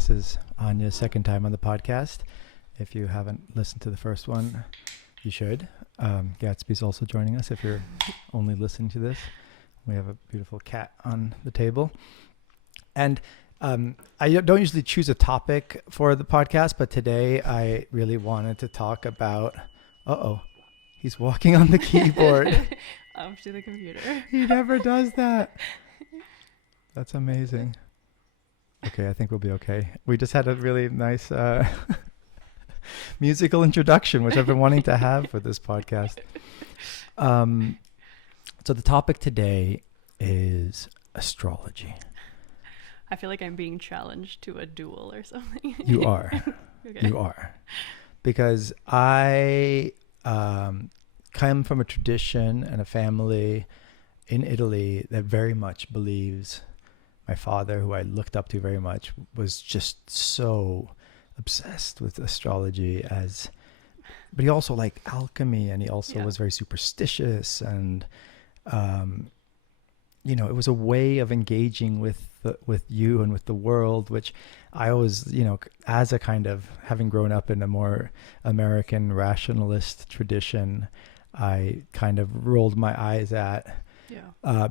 This is Anya's second time on the podcast. If you haven't listened to the first one, you should. Gatsby's also joining us if you're only listening to this. We have a beautiful cat on the table. And I don't usually choose a topic for the podcast, but today I really wanted to talk about... he's walking on the keyboard. Off to the computer. He never does that. That's amazing. Okay, I think we'll be okay. We just had a really nice musical introduction, which I've been wanting to have for this podcast. So the topic today is astrology. I feel like I'm being challenged to a duel or something. You are. Okay. You are. Because I come from a tradition and a family in Italy that very much believes... My father, who I looked up to very much, was just so obsessed with astrology but he also liked alchemy, and he also was very superstitious, and it was a way of engaging with you and with the world, which I always, as a kind of having grown up in a more American rationalist tradition, I kind of rolled my eyes at,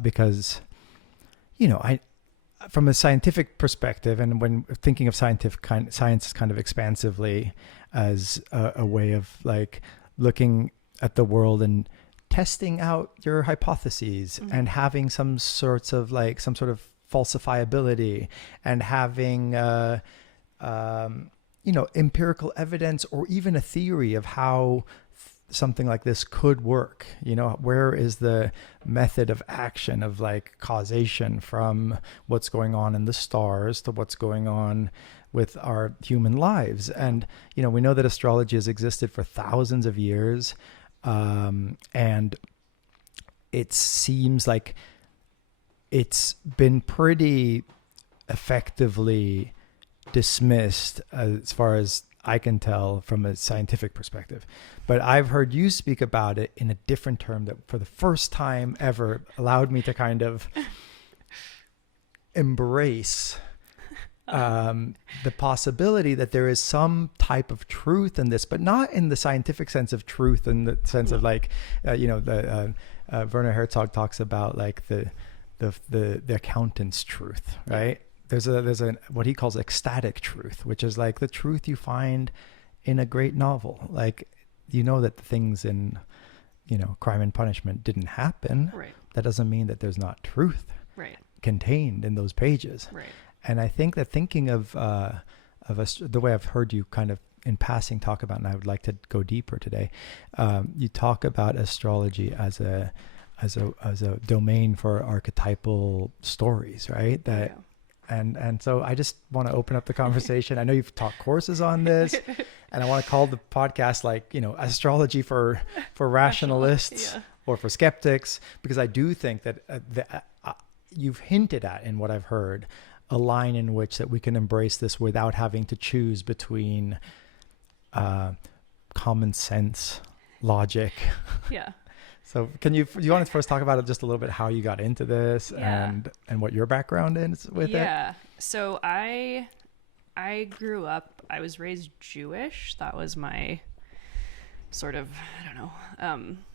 because, from a scientific perspective, and when thinking of science kind of expansively as a way of like looking at the world and testing out your hypotheses, and having some sort of falsifiability, and having empirical evidence or even a theory of how something like this could work. Where is the method of action of like causation from what's going on in the stars to what's going on with our human lives? And we know that astrology has existed for thousands of years, and it seems like it's been pretty effectively dismissed, as far as I can tell, from a scientific perspective. But I've heard you speak about it in a different term that for the first time ever allowed me to kind of embrace the possibility that there is some type of truth in this, but not in the scientific sense of truth, in the sense of like, Werner Herzog talks about like the accountant's truth, right? There's a what he calls ecstatic truth, which is like the truth you find in a great novel. Like, that the things in, Crime and Punishment didn't happen. Right. That doesn't mean that there's not truth contained in those pages. Right. And I think that thinking of the way I've heard you kind of in passing talk about, and I would like to go deeper today, you talk about astrology as a domain for archetypal stories, right? And so I just want to open up the conversation. I know you've taught courses on this, and I want to call the podcast like, astrology for rationalists or for skeptics, because I do think that you've hinted at, in what I've heard, a line in which that we can embrace this without having to choose between common sense, logic. Yeah. So you want to first talk about it just a little bit, how you got into this and what your background is with it? Yeah. So I grew up, I was raised Jewish. That was my sort of,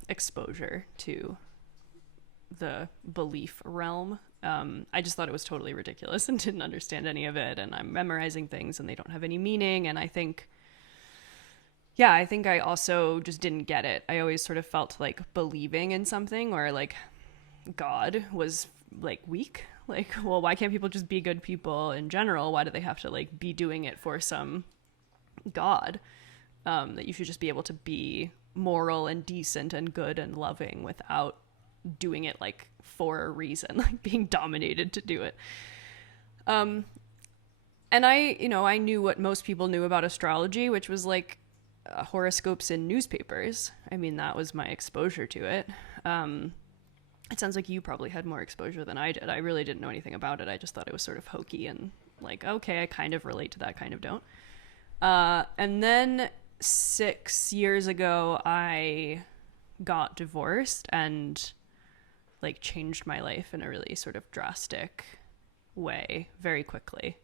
exposure to the belief realm. I just thought it was totally ridiculous and didn't understand any of it. And I'm memorizing things and they don't have any meaning. And I think I also just didn't get it. I always sort of felt like believing in something, or like God was like weak. Like, well, why can't people just be good people in general? Why do they have to like be doing it for some God? That you should just be able to be moral and decent and good and loving without doing it like for a reason, like being dominated to do it. And I knew what most people knew about astrology, which was like horoscopes in newspapers. I mean, that was my exposure to it. It sounds like you probably had more exposure than I did. I really didn't know anything about it. I just thought it was sort of hokey and like, okay, I kind of relate to that, kind of don't. And then 6 years ago, I got divorced and like changed my life in a really sort of drastic way very quickly.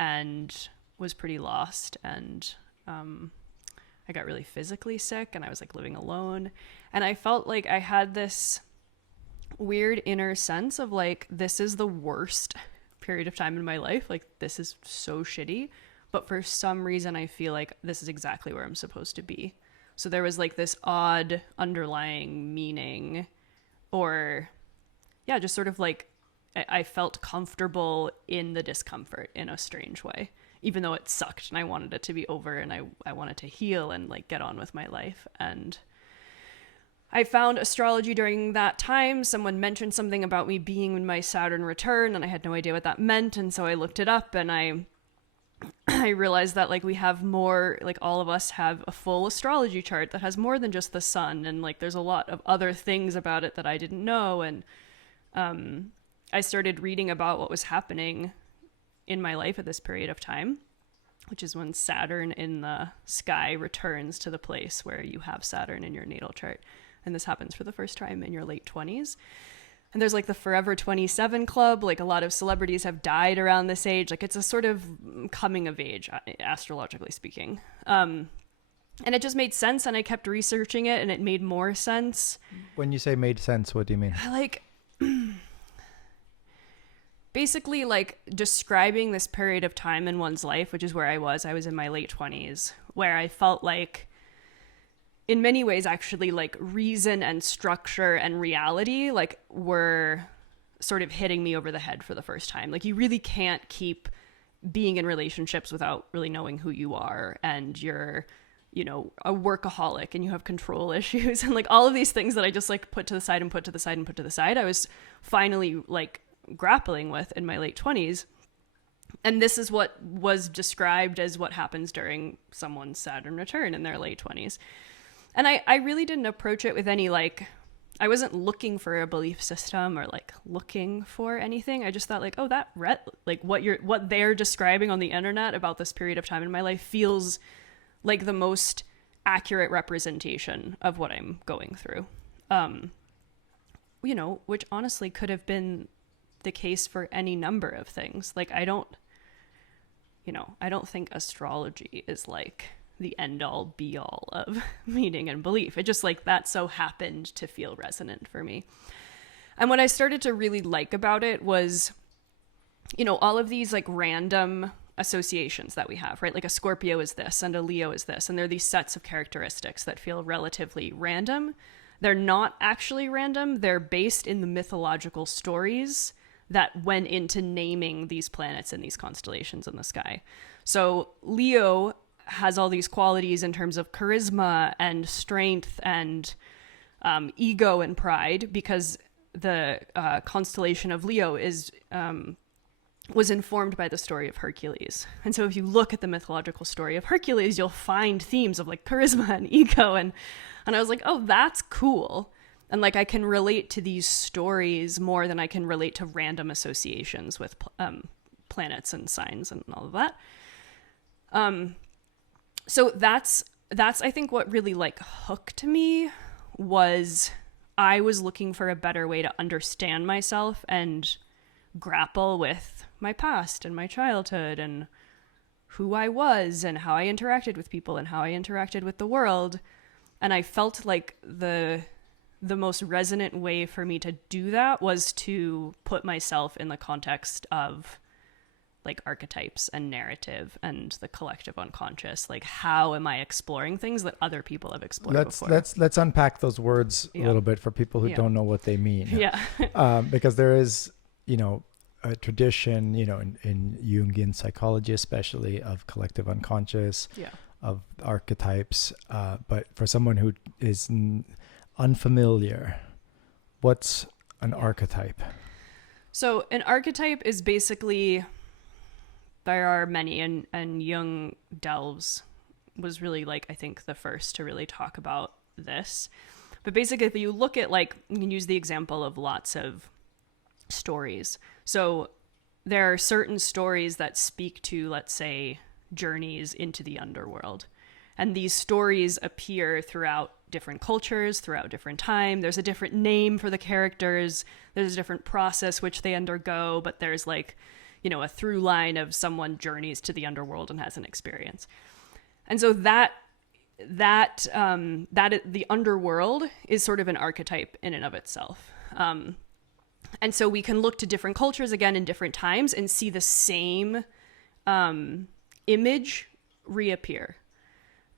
and was pretty lost. And I got really physically sick, and I was like living alone. And I felt like I had this weird inner sense of like, this is the worst period of time in my life. Like, this is so shitty. But for some reason, I feel like this is exactly where I'm supposed to be. So there was like this odd underlying meaning, or yeah, just sort of like I felt comfortable in the discomfort in a strange way, even though it sucked and I wanted it to be over, and I wanted to heal and like get on with my life. And I found astrology during that time. Someone mentioned something about me being in my Saturn return, and I had no idea what that meant. And so I looked it up, and I realized that like we have more, like all of us have a full astrology chart that has more than just the sun, and like there's a lot of other things about it that I didn't know. And I started reading about what was happening in my life at this period of time, which is when Saturn in the sky returns to the place where you have Saturn in your natal chart. And this happens for the first time in your late 20s. And there's like the Forever 27 Club. Like a lot of celebrities have died around this age. Like it's a sort of coming of age, astrologically speaking. And it just made sense. And I kept researching it, and it made more sense. When you say made sense, what do you mean? Like, basically like describing this period of time in one's life, which is where I was in my late 20s, where I felt like in many ways actually like reason and structure and reality like were sort of hitting me over the head for the first time. Like you really can't keep being in relationships without really knowing who you are, and you're, you know, a workaholic and you have control issues and like all of these things that I just like put to the side and put to the side and put to the side. I was finally like grappling with in my late 20s. And this is what was described as what happens during someone's Saturn return in their late 20s. And I really didn't approach it with any like, I wasn't looking for a belief system or like looking for anything. I just thought like, oh, like what they're describing on the internet about this period of time in my life feels like the most accurate representation of what I'm going through. You know, which honestly could have been the case for any number of things. Like I don't think astrology is like the end all be all of meaning and belief. It just like that so happened to feel resonant for me. And what I started to really like about it was, you know, all of these like random associations that we have, right? Like a Scorpio is this and a Leo is this, and there are these sets of characteristics that feel relatively random. They're not actually random. They're based in the mythological stories that went into naming these planets and these constellations in the sky. So Leo has all these qualities in terms of charisma and strength and ego and pride, because the constellation of Leo was informed by the story of Hercules. And so if you look at the mythological story of Hercules, you'll find themes of like charisma and ego. And I was like, oh, that's cool. And like I can relate to these stories more than I can relate to random associations with planets and signs and all of that. So that's I think what really like hooked me was I was looking for a better way to understand myself and grapple with my past and my childhood and who I was and how I interacted with people and how I interacted with the world. And I felt like the most resonant way for me to do that was to put myself in the context of like archetypes and narrative and the collective unconscious. Like, how am I exploring things that other people have explored before? Let's unpack those words a little bit for people who don't know what they mean. Yeah. Because there is, you know, a tradition, you know, in Jungian psychology, especially, of collective unconscious, of archetypes. But for someone who is unfamiliar, what's an archetype? So an archetype is basically, there are many, and Jung was really like, I think, the first to really talk about this. But basically, if you look at, like, you can use the example of lots of stories. So there are certain stories that speak to, let's say, journeys into the underworld. And these stories appear throughout different cultures, throughout different time. There's a different name for the characters. There's a different process which they undergo, but there's like, a through line of someone journeys to the underworld and has an experience. And so that the underworld is sort of an archetype in and of itself. And so we can look to different cultures again in different times and see the same image reappear.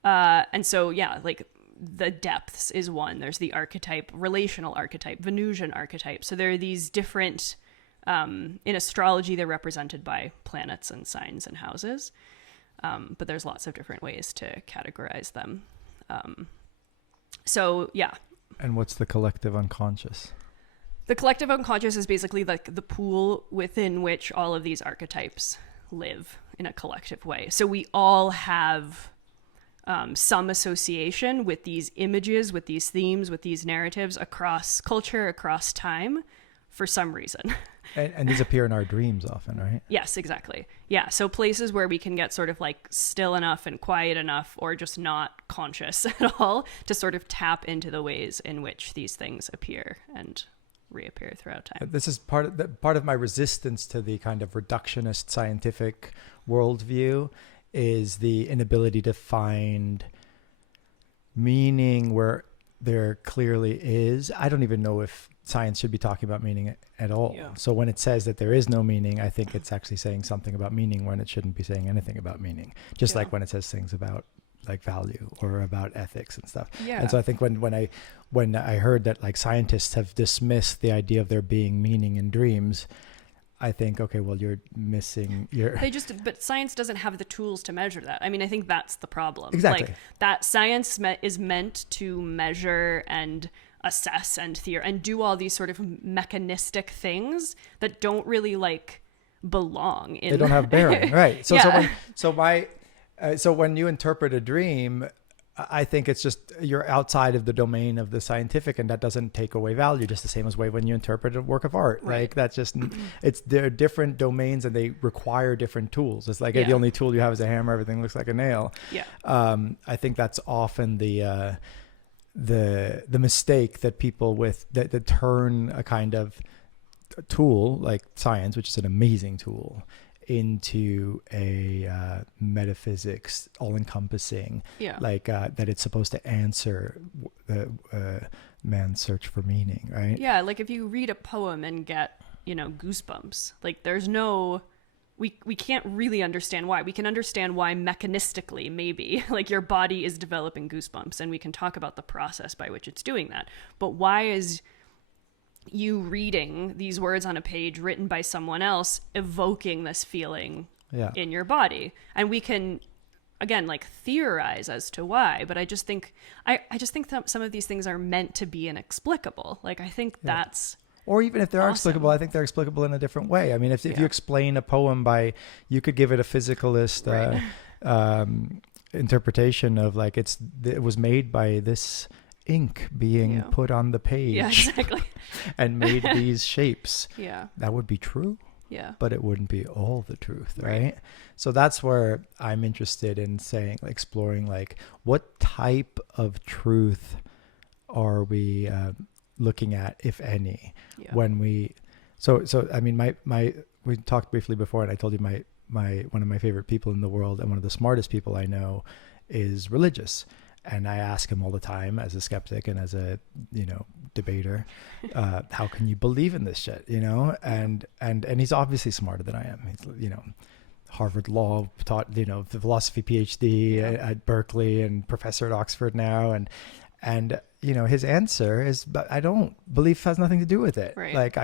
And so, yeah, like the depths is one. There's the archetype, relational archetype, Venusian archetype. So there are these different, in astrology, they're represented by planets and signs and houses. But there's lots of different ways to categorize them. So, yeah. And what's the collective unconscious? The collective unconscious is basically like the pool within which all of these archetypes live in a collective way. So we all have some association with these images, with these themes, with these narratives across culture, across time, for some reason. And these appear in our dreams often, right? Yes, exactly. Yeah. So places where we can get sort of like still enough and quiet enough, or just not conscious at all, to sort of tap into the ways in which these things appear and reappear throughout time. This is part of my resistance to the kind of reductionist scientific worldview, is the inability to find meaning where there clearly is. I don't even know if science should be talking about meaning at all. Yeah. So when it says that there is no meaning, I think it's actually saying something about meaning when it shouldn't be saying anything about meaning. Just like when it says things about like value or about ethics and stuff. Yeah. And so I think when I heard that like scientists have dismissed the idea of there being meaning in dreams, I think, okay, well, you're missing but science doesn't have the tools to measure that. I mean, I think that's the problem. Exactly. Like that science is meant to measure and assess and theory and do all these sort of mechanistic things that don't really like belong in. They don't have bearing, right? So when you interpret a dream, I think it's just you're outside of the domain of the scientific, and that doesn't take away value. Just the same as way when you interpret a work of art, right? Like that's just they're different domains and they require different tools. It's like the only tool you have is a hammer. Everything looks like a nail. Yeah. I think that's often the mistake that people that turn a kind of tool like science, which is an amazing tool, into a metaphysics all-encompassing, like that it's supposed to answer the man's search for meaning, right? Yeah, like if you read a poem and get goosebumps, like there's no we can't really understand why. We can understand why mechanistically, maybe, like your body is developing goosebumps, and we can talk about the process by which it's doing that. But why is you reading these words on a page written by someone else evoking this feeling in your body? And we can, again, like theorize as to why, but I just think that some of these things are meant to be inexplicable. Like I think that's... Or even if they're explicable, I think they're explicable in a different way. I mean, if you explain a poem you could give it a physicalist interpretation of like it was made by this ink being put on the page. Yeah, exactly. And made these shapes. Yeah. That would be true. Yeah. But it wouldn't be all the truth, right? So that's where I'm interested in saying, like, exploring, like, what type of truth are we looking at, if any, when we... So I mean, we talked briefly before, and I told you my one of my favorite people in the world and one of the smartest people I know is religious. And I ask him all the time as a skeptic and as a, debater, how can you believe in this shit, And he's obviously smarter than I am. He's, Harvard Law, taught, the philosophy PhD at Berkeley and professor at Oxford now. And his answer is, but I don't, belief has nothing to do with it. Right. Like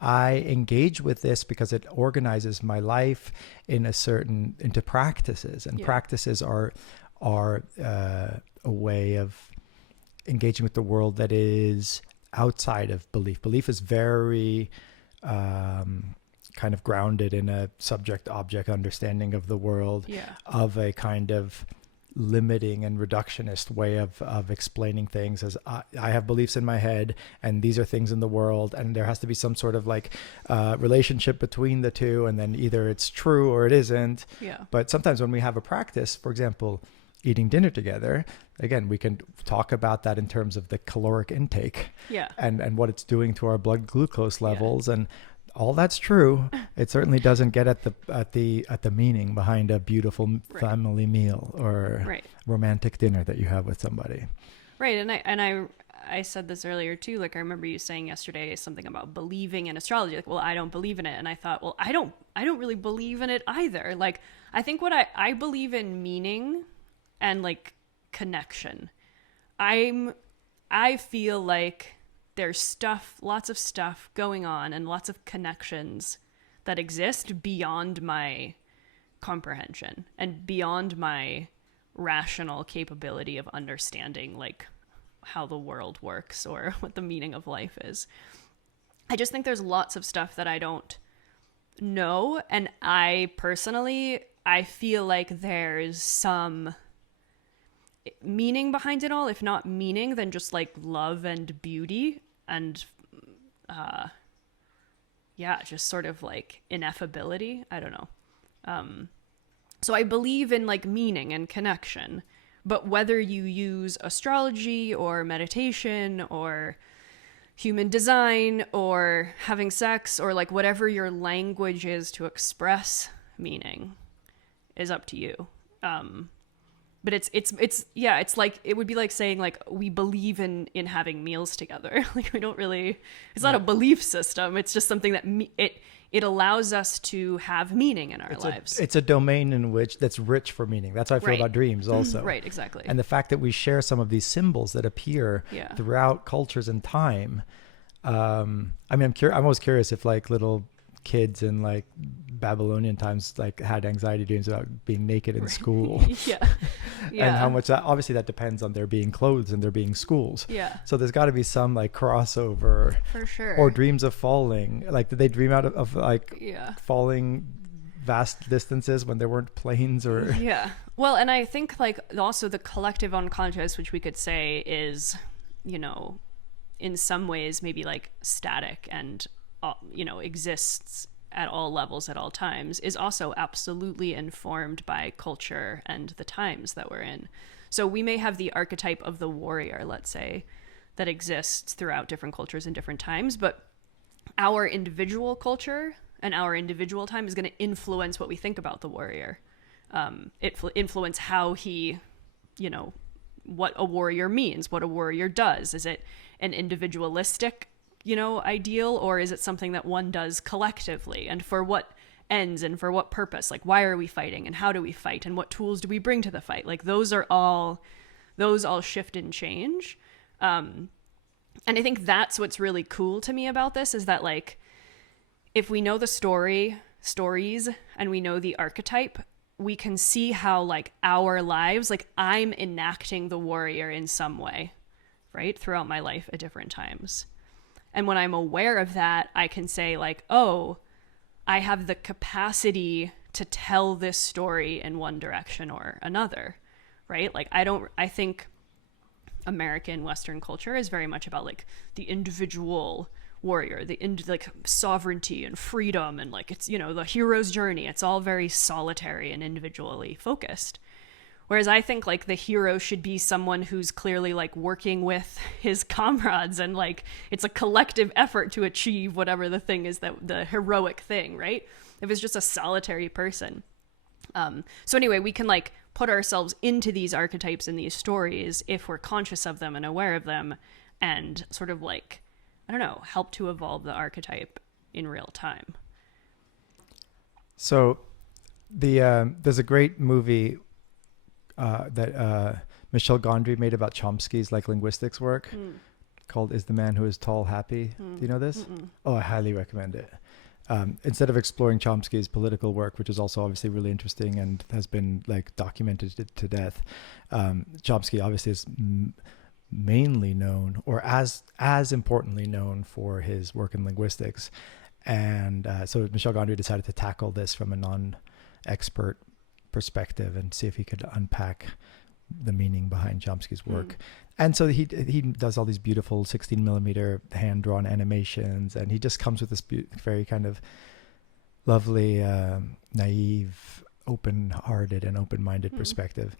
I engage with this because it organizes my life into practices, and practices are a way of engaging with the world that is outside of belief. Belief is very kind of grounded in a subject-object understanding of the world, of a kind of limiting and reductionist way of explaining things as I have beliefs in my head and these are things in the world, and there has to be some sort of like relationship between the two, and then either it's true or it isn't. But sometimes when we have a practice, for example, eating dinner together, again, we can talk about that in terms of the caloric intake and what it's doing to our blood glucose levels. And all that's true. It certainly doesn't get at the meaning behind a beautiful family meal or romantic dinner that you have with somebody. Right. And I said this earlier too. Like, I remember you saying yesterday something about believing in astrology. Like, well, I don't believe in it. And I thought, well, I don't really believe in it either. Like, I think what I believe in meaning and like connection. I feel like there's lots of stuff going on and lots of connections that exist beyond my comprehension and beyond my rational capability of understanding like how the world works or what the meaning of life is. I just think there's lots of stuff that I don't know. And I feel like there's some meaning behind it all. If not meaning, then just like love and beauty and just sort of like ineffability. I don't know. So I believe in like meaning and connection, but whether you use astrology or meditation or human design or having sex or like whatever your language is to express meaning is up to you. But it's like, it would be like saying like, we believe in having meals together. Like we don't really, it's not a belief system. It's just something that it allows us to have meaning in our lives. It's a domain in which that's rich for meaning. That's how I feel about dreams also. Right, exactly. And the fact that we share some of these symbols that appear throughout cultures and time. I mean, I'm always curious if like little kids in like Babylonian times like had anxiety dreams about being naked in school. And how much that obviously that depends on there being clothes and there being schools. So there's got to be some like crossover for sure. Or dreams of falling. Like did they dream out of like falling vast distances when there weren't planes or well, and I think like also the collective unconscious, which we could say is, you know, in some ways maybe like static and exists at all levels at all times, is also absolutely informed by culture and the times that we're in. So we may have the archetype of the warrior, let's say, that exists throughout different cultures and different times, but our individual culture and our individual time is going to influence what we think about the warrior. It influence how he, what a warrior means, what a warrior does. Is it an individualistic ideal, or is it something that one does collectively, and for what ends and for what purpose? Like, why are we fighting and how do we fight and what tools do we bring to the fight? Like those all shift and change. And I think that's what's really cool to me about this, is that like, if we know the stories and we know the archetype, we can see how like our lives, like I'm enacting the warrior in some way, right? Throughout my life at different times. And when I'm aware of that, I can say like, oh, I have the capacity to tell this story in one direction or another, right? Like I think American Western culture is very much about like the individual warrior, like sovereignty and freedom, and like it's, the hero's journey. It's all very solitary and individually focused. Whereas I think like the hero should be someone who's clearly like working with his comrades, and like it's a collective effort to achieve whatever the thing is, that the heroic thing, right? If it's just a solitary person. So anyway, we can like put ourselves into these archetypes and these stories if we're conscious of them and aware of them, and sort of like, I don't know, help to evolve the archetype in real time. So there's a great movie that Michel Gondry made about Chomsky's like linguistics work called Is the Man Who Is Tall Happy? Do you know this? Mm-mm. Oh, I highly recommend it. Instead of exploring Chomsky's political work, which is also obviously really interesting and has been like documented to death, Chomsky obviously is mainly known, or as importantly known, for his work in linguistics. And so Michel Gondry decided to tackle this from a non-expert perspective and see if he could unpack the meaning behind Chomsky's work. And so he does all these beautiful 16 millimeter hand drawn animations, and he just comes with this very kind of lovely, naive, open-hearted and open-minded perspective,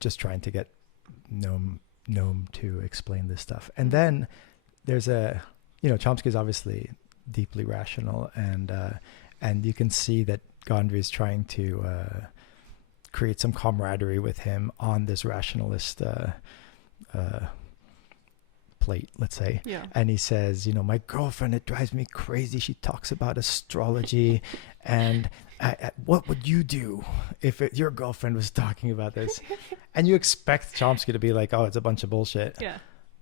just trying to get Noam to explain this stuff. And then there's Chomsky is obviously deeply rational, and you can see that Gondry is trying to create some camaraderie with him on this rationalist plate, let's say. Yeah. And he says, my girlfriend, it drives me crazy. She talks about astrology, and what would you do if your girlfriend was talking about this? And you expect Chomsky to be like, oh, it's a bunch of bullshit. Yeah.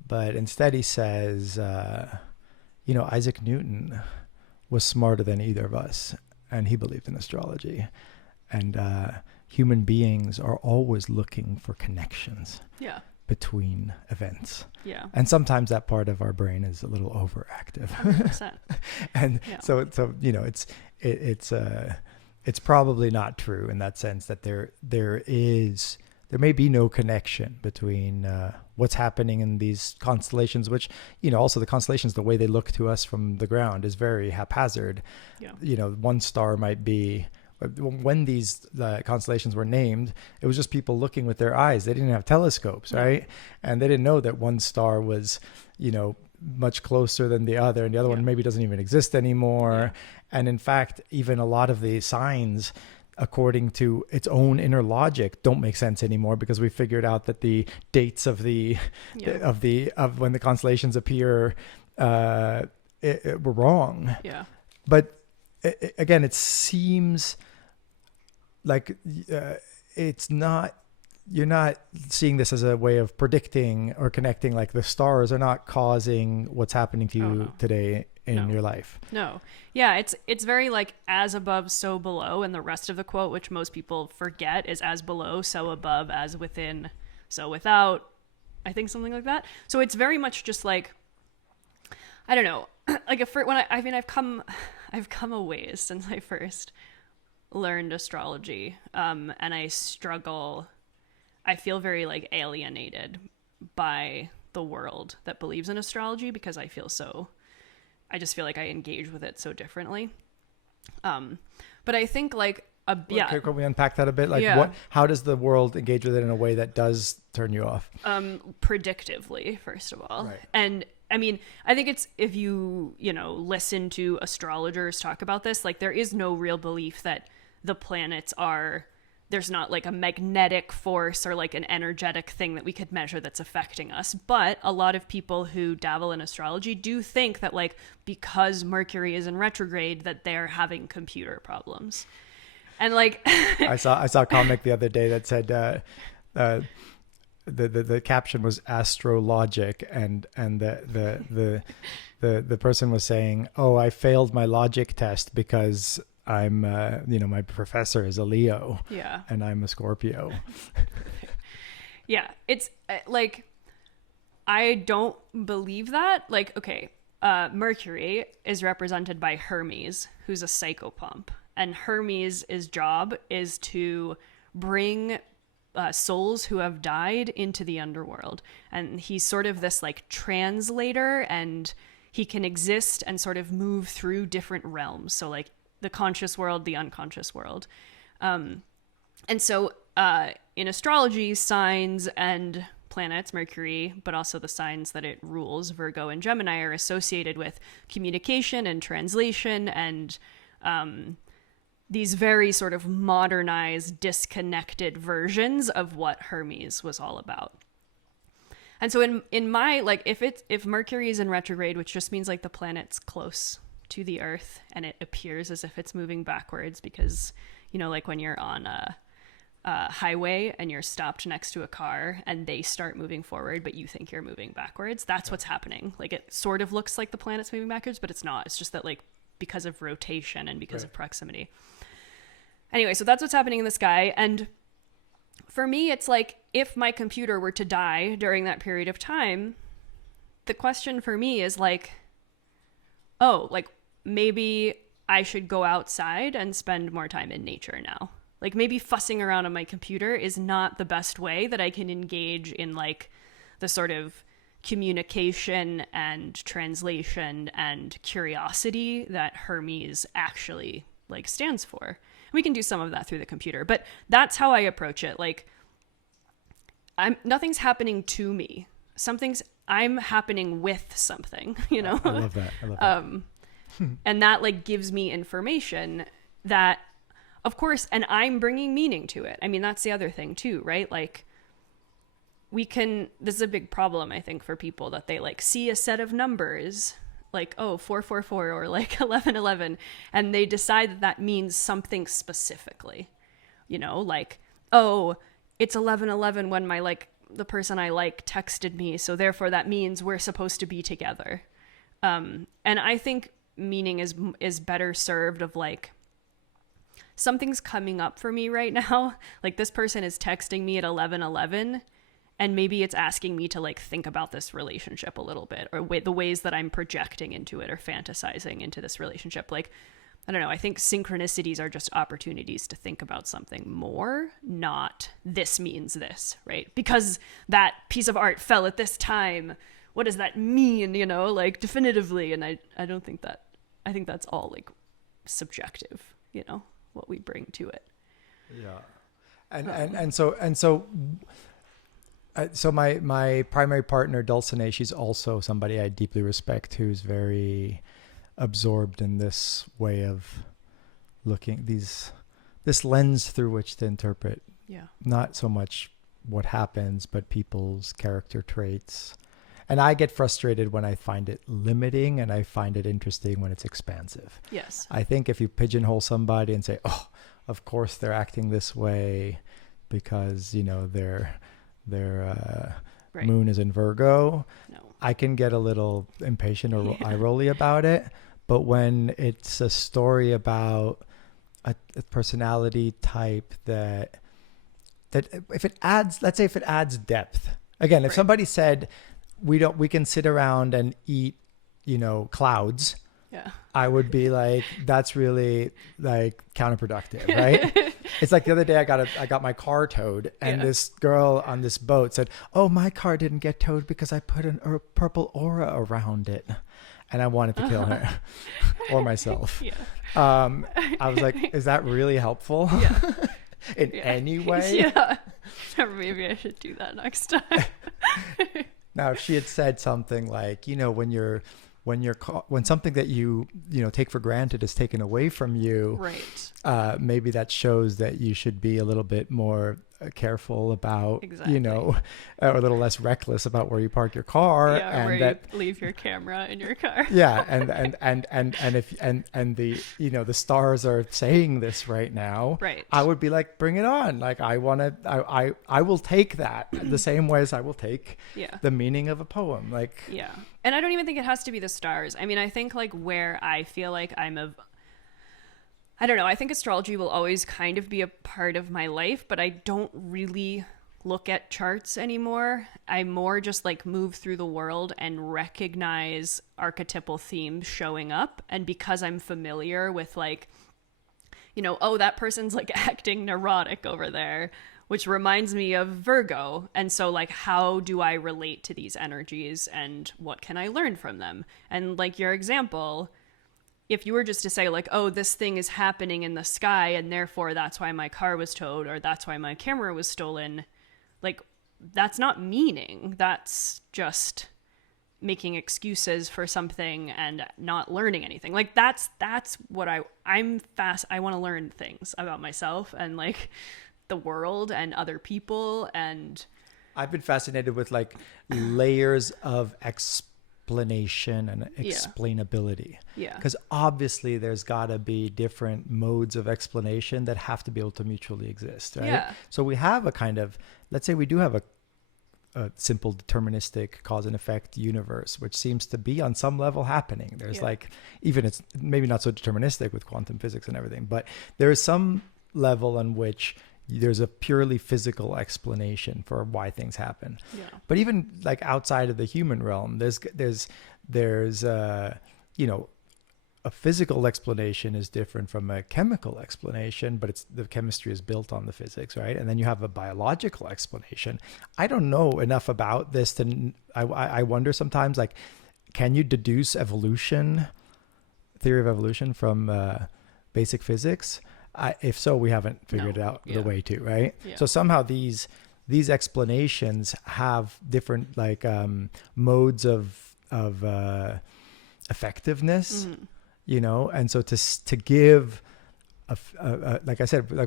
But instead he says, Isaac Newton was smarter than either of us, and he believed in astrology. And human beings are always looking for connections. Yeah. Between events. Yeah. And sometimes that part of our brain is a little overactive. 100%. And so it's probably not true in that sense that there may be no connection between what's happening in these constellations, which, also the constellations, the way they look to us from the ground is very haphazard. Yeah. One star might be, when these constellations were named, it was just people looking with their eyes. They didn't have telescopes, right? And they didn't know that one star was, much closer than the other, and the other one maybe doesn't even exist anymore. Yeah. And in fact, even a lot of the signs, according to its own inner logic, don't make sense anymore, because we figured out that the dates of when the constellations appear were wrong. Yeah. But again, it seems like you're not seeing this as a way of predicting or connecting, like the stars are not causing what's happening to you today in your life. No. Yeah, it's very like as above, so below. And the rest of the quote, which most people forget, is as below, so above, as within, so without. I think something like that. So it's very much just like, I don't know, like I've come a ways since I first learned astrology, and I feel very like alienated by the world that believes in astrology, because I just feel like I engage with it so differently. But I think like can we unpack that a bit? Like how does the world engage with it in a way that does turn you off? Predictively, first of all. Right. And I mean, I think it's, if you listen to astrologers talk about this, like there is no real belief that the planets there's not like a magnetic force or like an energetic thing that we could measure that's affecting us. But a lot of people who dabble in astrology do think that like, because Mercury is in retrograde, that they're having computer problems. And like, I saw a comic the other day that said, the caption was astrologic, and the person was saying, oh, I failed my logic test because I'm my professor is a Leo, and I'm a Scorpio. Yeah, it's like, I don't believe that. Like, okay, Mercury is represented by Hermes, who's a psychopomp, and Hermes' job is to bring souls who have died into the underworld. And he's sort of this like translator, and he can exist and sort of move through different realms. So like the conscious world, the unconscious world. And so in astrology, signs and planets, Mercury, but also the signs that it rules, Virgo and Gemini, are associated with communication and translation, and these very sort of modernized, disconnected versions of what Hermes was all about. And so in my, like, if Mercury is in retrograde, which just means like the planet's close to the Earth and it appears as if it's moving backwards, because, like when you're on a highway and you're stopped next to a car and they start moving forward, but you think you're moving backwards, that's what's happening. Like, it sort of looks like the planet's moving backwards, but it's not. It's just that, like, because of rotation and because of proximity. Anyway, so that's what's happening in the sky. And for me, it's like, if my computer were to die during that period of time, the question for me is like, oh, like, maybe I should go outside and spend more time in nature now. Like, maybe fussing around on my computer is not the best way that I can engage in like the sort of communication and translation and curiosity that Hermes actually like stands for. We can do some of that through the computer, but that's how I approach it. Like, nothing's happening to me. I'm happening with something, I love that. And that like gives me information that, of course, and I'm bringing meaning to it. I mean, that's the other thing too, right? Like this is a big problem, I think, for people, that they like see a set of numbers like, oh, 444 or like 1111, and they decide that that means something specifically, you know, like, oh, it's 1111 when the person I like texted me, so therefore that means we're supposed to be together. And I think meaning is better served of like, something's coming up for me right now. Like this person is texting me at 11:11, and maybe it's asking me to like think about this relationship a little bit, or the ways that I'm projecting into it or fantasizing into this relationship. Like, I don't know. I think synchronicities are just opportunities to think about something more, not this means this, right? Because that piece of art fell at this time. What does that mean? You know, like definitively. And I don't think that, I think that's all like subjective, you know, what we bring to it. Yeah. So my primary partner, Dulcinea, she's also somebody I deeply respect, who's very absorbed in this way of looking, this lens through which to interpret. Yeah. Not so much what happens, but people's character traits. And I get frustrated when I find it limiting, and I find it interesting when it's expansive. Yes. I think if you pigeonhole somebody and say, oh, of course they're acting this way because, you know, their right. moon is in Virgo, No. I can get a little impatient or eye-rolly about it. But when it's a story about a personality type that if it adds, let's say if it adds depth, again, if somebody said, we can sit around and eat, you know, clouds. Yeah. I would be like, that's really like counterproductive, right? It's like the other day I got my car towed, and this girl on this boat said, oh, my car didn't get towed because I put a purple aura around it. And I wanted to kill her or myself. Yeah. I was like, is that really helpful? Yeah. In any way? Yeah. Or maybe I should do that next time. Now, if she had said something like, you know, when something that you take for granted is taken away from you, right? Maybe that shows that you should be a little bit more careful about, you know, or a little less reckless about where you park your car, and where you leave your camera in your car. Yeah, and if the, you know, the stars are saying this right now, right? I would be like, bring it on. Like I will take that the same way as I will take the meaning of a poem. Like and I don't even think it has to be the stars. I mean, I think like where I feel like I don't know. I think astrology will always kind of be a part of my life, but I don't really look at charts anymore. I more just like move through the world and recognize archetypal themes showing up. And because I'm familiar with like, you know, oh, that person's like acting neurotic over there, which reminds me of Virgo. And so like, how do I relate to these energies and what can I learn from them? And like your example, if you were just to say like, oh, this thing is happening in the sky and therefore that's why my car was towed or that's why my camera was stolen, like that's not meaning. That's just making excuses for something and not learning anything. Like that's what I'm fast. I want to learn things about myself and like the world and other people. And I've been fascinated with like layers of explanation and explainability. Yeah. Because obviously there's got to be different modes of explanation that have to be able to mutually exist, right? Yeah. So we have a kind of, let's say we do have a simple deterministic cause and effect universe, which seems to be on some level happening. There's like, even it's maybe not so deterministic with quantum physics and everything, but there is some level on which there's a purely physical explanation for why things happen. Yeah. But even like outside of the human realm, there's you know, a physical explanation is different from a chemical explanation, but it's the chemistry is built on the physics, right? And then you have a biological explanation. I don't know enough about this to, I wonder sometimes, like, can you deduce theory of evolution from basic physics? If so, we haven't figured out the way to, right? Yeah. So somehow these explanations have different like modes of effectiveness, you know? And so to give like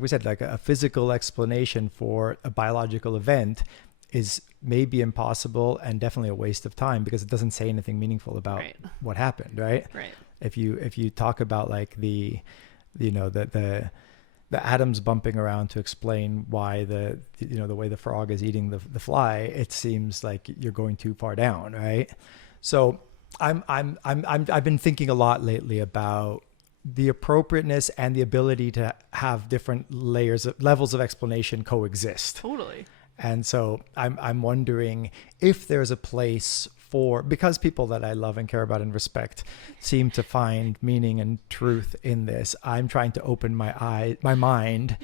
we said, like a physical explanation for a biological event is maybe impossible and definitely a waste of time, because it doesn't say anything meaningful about Right. what happened, right? Right. If you talk about like the atoms bumping around to explain why the way the frog is eating the fly, it seems like you're going too far down, right? So I've been thinking a lot lately about the appropriateness and the ability to have different levels of explanation coexist. Totally. And so I'm wondering if there's a place for, because people that I love and care about and respect seem to find meaning and truth in this, I'm trying to open my mind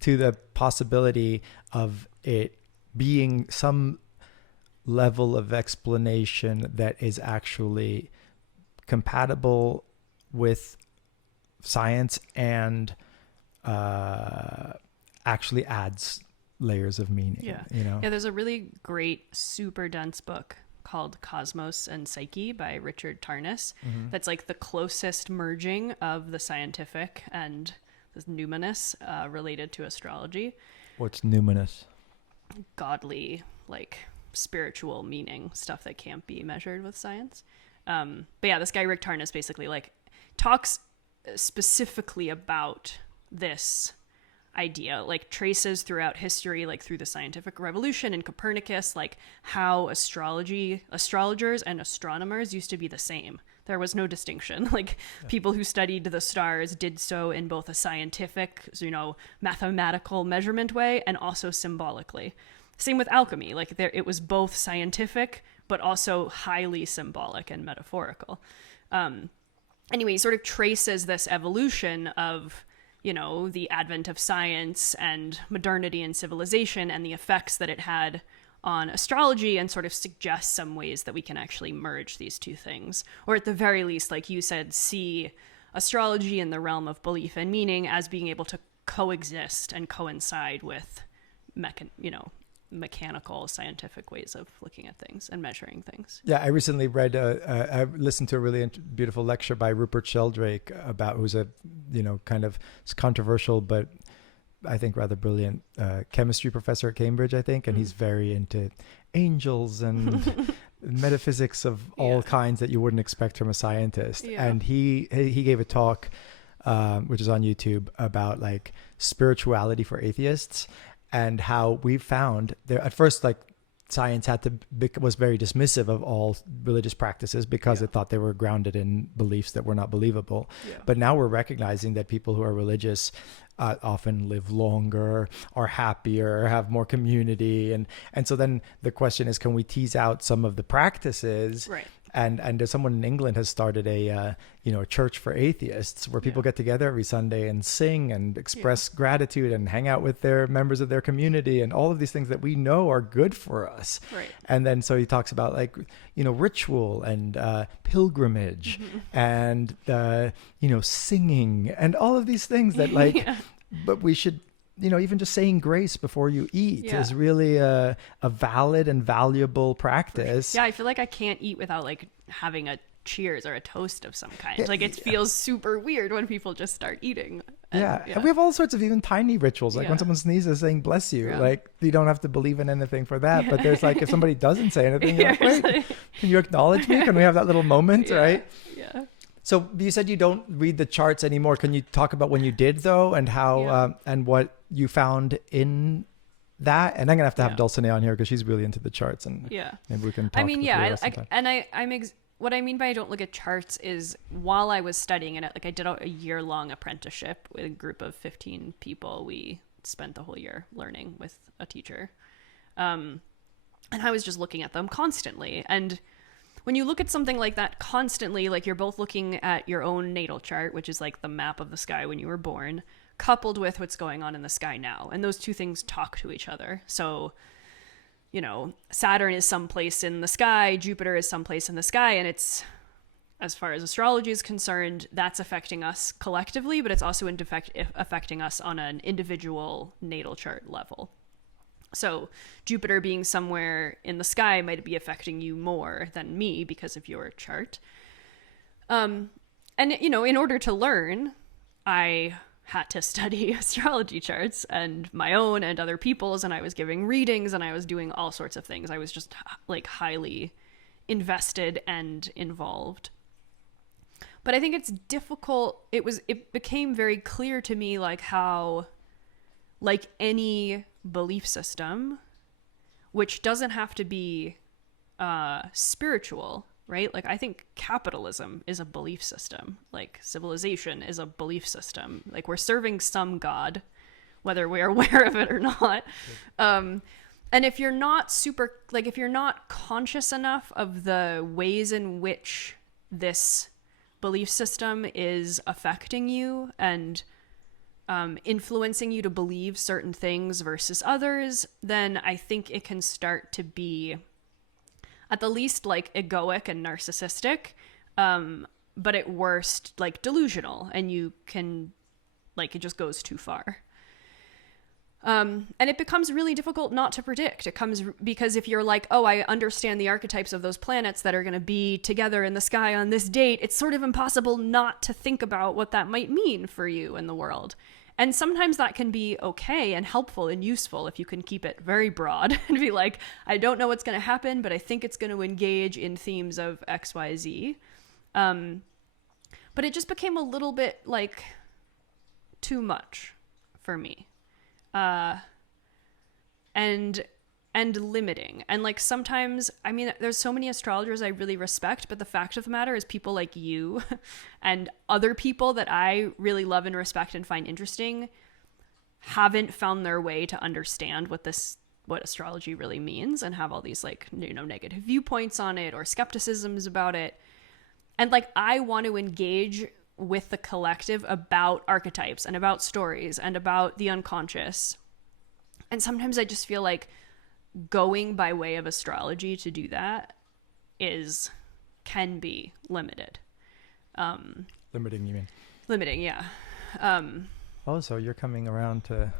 to the possibility of it being some level of explanation that is actually compatible with science and actually adds layers of meaning. Yeah. You know? Yeah, there's a really great, super dense book called Cosmos and Psyche by Richard Tarnas. That's like the closest merging of the scientific and this numinous related to astrology. What's numinous? Godly, like spiritual meaning, stuff that can't be measured with science. But yeah, this guy Rick Tarnas basically like talks specifically about this idea, like traces throughout history, like through the scientific revolution and Copernicus, like how astrologers and astronomers used to be the same. There was no distinction. Like people who studied the stars did so in both a scientific, mathematical measurement way and also symbolically. Same with alchemy. Like it was both scientific, but also highly symbolic and metaphorical. Anyway, he sort of traces this evolution of, the advent of science and modernity and civilization and the effects that it had on astrology, and sort of suggests some ways that we can actually merge these two things. Or at the very least, like you said, see astrology in the realm of belief and meaning as being able to coexist and coincide with mechanical scientific ways of looking at things and measuring things. Yeah, I recently I listened to a really beautiful lecture by Rupert Sheldrake who's a kind of controversial but I think rather brilliant chemistry professor at Cambridge, I think, and he's very into angels and metaphysics of all kinds that you wouldn't expect from a scientist. And he gave a talk which is on YouTube about like spirituality for atheists, and how we found there at first, like science was very dismissive of all religious practices because it thought they were grounded in beliefs that were not believable. But now we're recognizing that people who are religious often live longer, are happier, have more community, and so then the question is, can we tease out some of the practices? Right. And someone in England has started a church for atheists where people get together every Sunday and sing and express gratitude and hang out with their members of their community and all of these things that we know are good for us. Right. And then so he talks about like ritual and pilgrimage and singing and all of these things that like but we should even just saying grace before you eat is really a valid and valuable practice. Yeah, I feel like I can't eat without like having a cheers or a toast of some kind. Like it feels super weird when people just start eating. And we have all sorts of even tiny rituals, like when someone sneezes, saying bless you. Like you don't have to believe in anything for that, but there's like if somebody doesn't say anything, you're like, wait, can you acknowledge me? Can we have that little moment, right? Yeah. So you said you don't read the charts anymore. Can you talk about when you did though, and how and what you found in that? And I'm gonna have to have Dulcinea on here because she's really into the charts, and maybe we can talk. What I mean by I don't look at charts is while I was studying it, like I did a year-long apprenticeship with a group of 15 people. We spent the whole year learning with a teacher, and I was just looking at them constantly. And when you look at something like that constantly, like you're both looking at your own natal chart, which is like the map of the sky when you were born, coupled with what's going on in the sky now. And those two things talk to each other. So, Saturn is someplace in the sky, Jupiter is someplace in the sky, and it's, as far as astrology is concerned, that's affecting us collectively, but it's also affecting us on an individual natal chart level. So Jupiter being somewhere in the sky might be affecting you more than me because of your chart. And, you know, in order to learn, I had to study astrology charts, and my own and other people's, and I was giving readings, and I was doing all sorts of things. I was just like highly invested and involved. But I think it's difficult. It became very clear to me, like, how, like any belief system, which doesn't have to be spiritual, right? Like, I think capitalism is a belief system. Like, civilization is a belief system. Like, we're serving some god, whether we're aware of it or not. And if you're not if you're not conscious enough of the ways in which this belief system is affecting you and influencing you to believe certain things versus others, then I think it can start to be, at the least, like, egoic and narcissistic, but at worst, like, delusional, and you can, like, it just goes too far. And it becomes really difficult not to predict. It comes because if you're like, oh, I understand the archetypes of those planets that are going to be together in the sky on this date, it's sort of impossible not to think about what that might mean for you in the world. And sometimes that can be okay and helpful and useful if you can keep it very broad and be like, I don't know what's going to happen, but I think it's going to engage in themes of X, Y, Z. But it just became a little bit, like, too much for me. And limiting. And, like, sometimes, I mean, there's so many astrologers I really respect, but the fact of the matter is people like you and other people that I really love and respect and find interesting haven't found their way to understand what astrology really means, and have all these, like, you know, negative viewpoints on it or skepticisms about it. And, like, I want to engage with the collective about archetypes and about stories and about the unconscious. And sometimes I just feel like going by way of astrology to do that can be limited. Limiting, you mean? Limiting, yeah. So you're coming around to,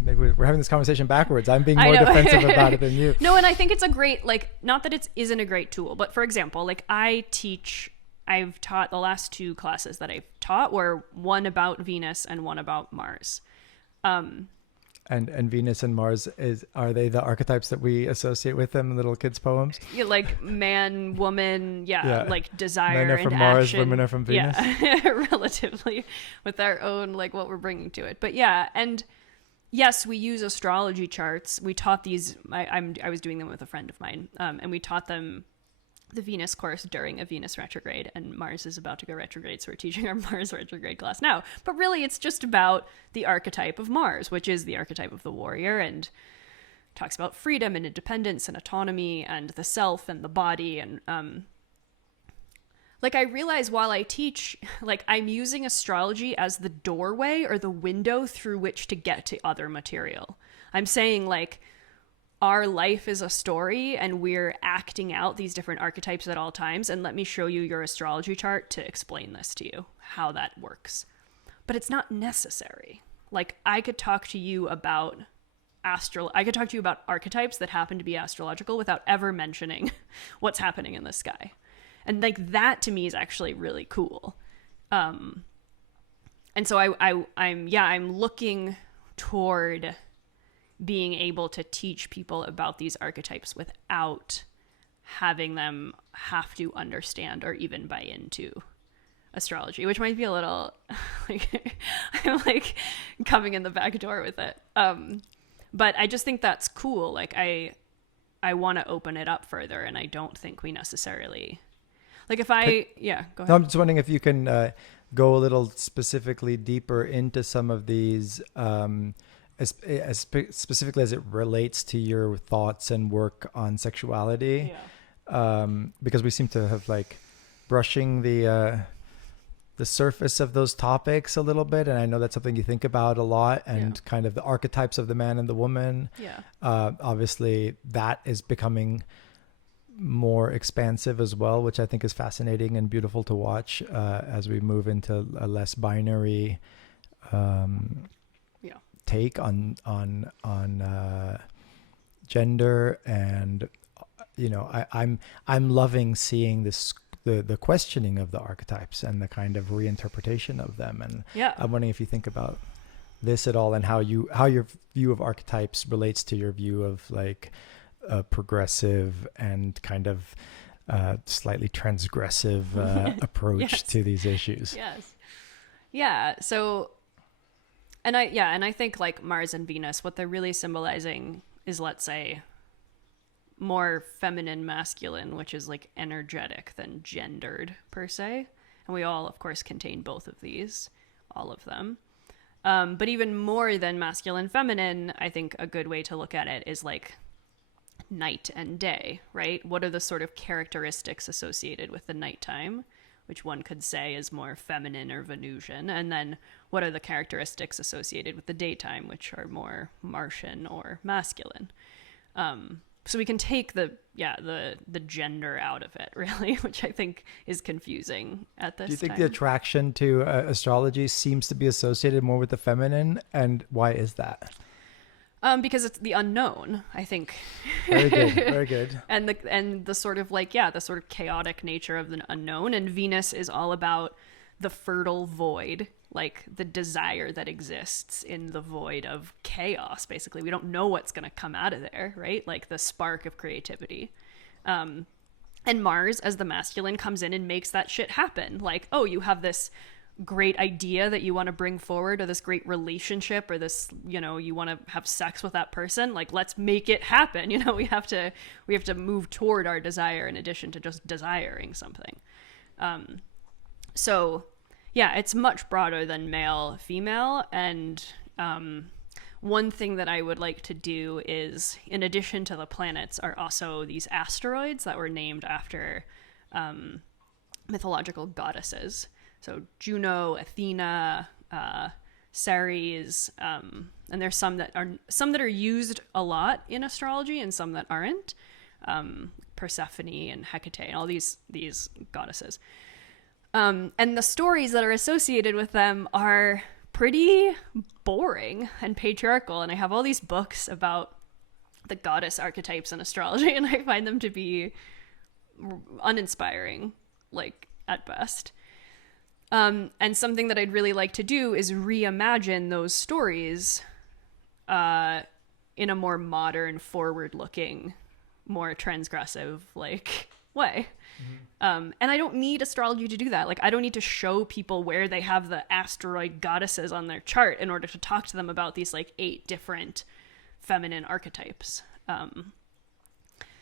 maybe we're having this conversation backwards. I'm being more defensive about it than you. No, and I think it's a great, like, not that it isn't a great tool, but for example, like, I've taught, the last 2 classes that I've taught were one about Venus and one about Mars. And Venus and Mars, are they the archetypes that we associate with them in little kids' poems? Yeah, like man, woman, like desire. Men are from and Mars, action. women are from Venus. Yeah, relatively, with our own, like, what we're bringing to it. But yeah, and yes, we use astrology charts. We taught these. I was doing them with a friend of mine, and we taught them the Venus course during a Venus retrograde, and Mars is about to go retrograde, so we're teaching our Mars retrograde class now. But really, it's just about the archetype of Mars, which is the archetype of the warrior, and talks about freedom and independence and autonomy and the self and the body. And like, I realize while I teach, like, I'm using astrology as the doorway or the window through which to get to other material. I'm saying, like, our life is a story and we're acting out these different archetypes at all times, and let me show you your astrology chart to explain this to you, how that works. But it's not necessary. Like, I could talk to you about archetypes that happen to be astrological without ever mentioning what's happening in the sky. And, like, that to me is actually really cool. And so I'm looking toward being able to teach people about these archetypes without having them have to understand or even buy into astrology, which might be a little like I'm like coming in the back door with it. But I just think that's cool. Like, I want to open it up further, and I don't think we necessarily, like, go ahead. No, I'm just wondering if you can go a little specifically deeper into some of these, specifically as it relates to your thoughts and work on sexuality. Because we seem to have, like, brushing the surface of those topics a little bit, and I know that's something you think about a lot, and kind of the archetypes of the man and the woman. Obviously that is becoming more expansive as well, which I think is fascinating and beautiful to watch as we move into a less binary take on gender. And I'm loving seeing this the questioning of the archetypes and the kind of reinterpretation of them. And Yeah. I'm wondering if you think about this at all, and how your view of archetypes relates to your view of like a progressive and kind of slightly transgressive approach Yes. to these issues. Yes. Yeah. So, and I think like Mars and Venus, what they're really symbolizing is, let's say, more feminine, masculine, which is like energetic than gendered per se. And we all, of course, contain both of these, all of them. But even more than masculine, feminine, I think a good way to look at it is like night and day, right? What are the sort of characteristics associated with the nighttime, which one could say is more feminine or Venusian? And then what are the characteristics associated with the daytime, which are more Martian or masculine? So we can take the gender out of it, really, which I think is confusing at this time. Do you think the attraction to astrology seems to be associated more with the feminine, and why is that? Because it's the unknown, I think. Very good, very good. and the sort of like, the sort of chaotic nature of the unknown. And Venus is all about the fertile void, like the desire that exists in the void of chaos, basically. We don't know what's going to come out of there, right? Like the spark of creativity. And Mars, as the masculine, comes in and makes that shit happen. Like, oh, you have this great idea that you want to bring forward, or this great relationship, or this, you want to have sex with that person. Like, let's make it happen. We have to move toward our desire in addition to just desiring something. So yeah, it's much broader than male, female. And one thing that I would like to do is, in addition to the planets, are also these asteroids that were named after mythological goddesses. So Juno, Athena, Ceres, and there's some that are used a lot in astrology and some that aren't. Persephone and Hecate and all these goddesses. And the stories that are associated with them are pretty boring and patriarchal. And I have all these books about the goddess archetypes in astrology, and I find them to be uninspiring, like, at best. And something that I'd really like to do is reimagine those stories in a more modern, forward-looking, more transgressive, like, way. Mm-hmm. And I don't need astrology to do that. Like, I don't need to show people where they have the asteroid goddesses on their chart in order to talk to them about these, like, 8 different feminine archetypes.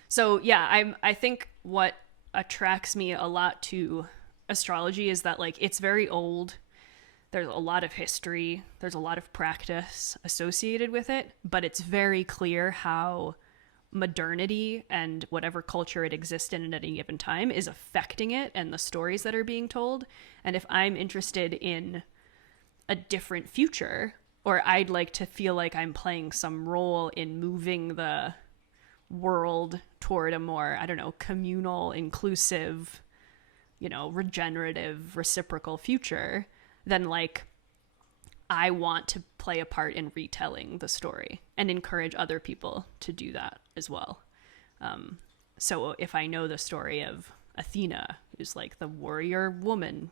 So yeah, I think what attracts me a lot to astrology is that, like, it's very old. There's a lot of history. There's a lot of practice associated with it, but it's very clear how modernity and whatever culture it exists in at any given time is affecting it and the stories that are being told. And if I'm interested in a different future, or I'd like to feel like I'm playing some role in moving the world toward a more, I don't know, communal, inclusive, regenerative, reciprocal future, then, like, I want to play a part in retelling the story and encourage other people to do that as well. So if I know the story of Athena, who's like the warrior woman,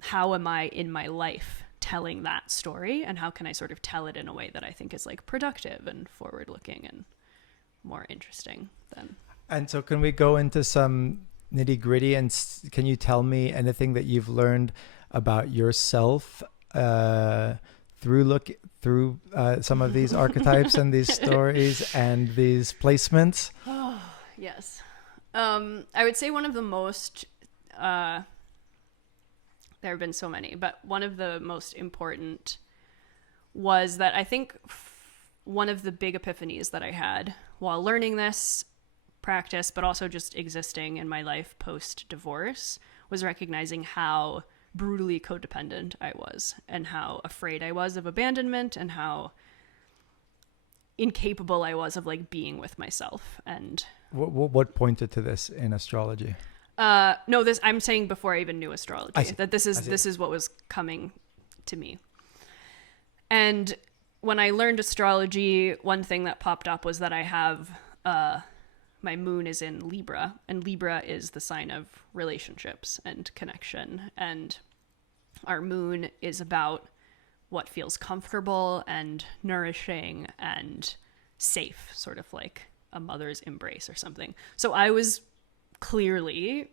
how am I in my life telling that story, and how can I sort of tell it in a way that I think is, like, productive and forward looking and more interesting than. And so can we go into some nitty gritty, and can you tell me anything that you've learned about yourself through some of these archetypes and these stories and these placements? Oh, yes. I would say one of the most, there have been so many, but one of the most important was that I think one of the big epiphanies that I had while learning this practice, but also just existing in my life post-divorce, was recognizing how brutally codependent I was, and how afraid I was of abandonment, and how incapable I was of, like, being with myself. And what pointed to this in astrology? No, this I'm saying before I even knew astrology, that this is what was coming to me. And when I learned astrology, one thing that popped up was that I have my moon is in Libra, and Libra is the sign of relationships and connection. And our moon is about what feels comfortable and nourishing and safe, sort of like a mother's embrace or something. So I was clearly,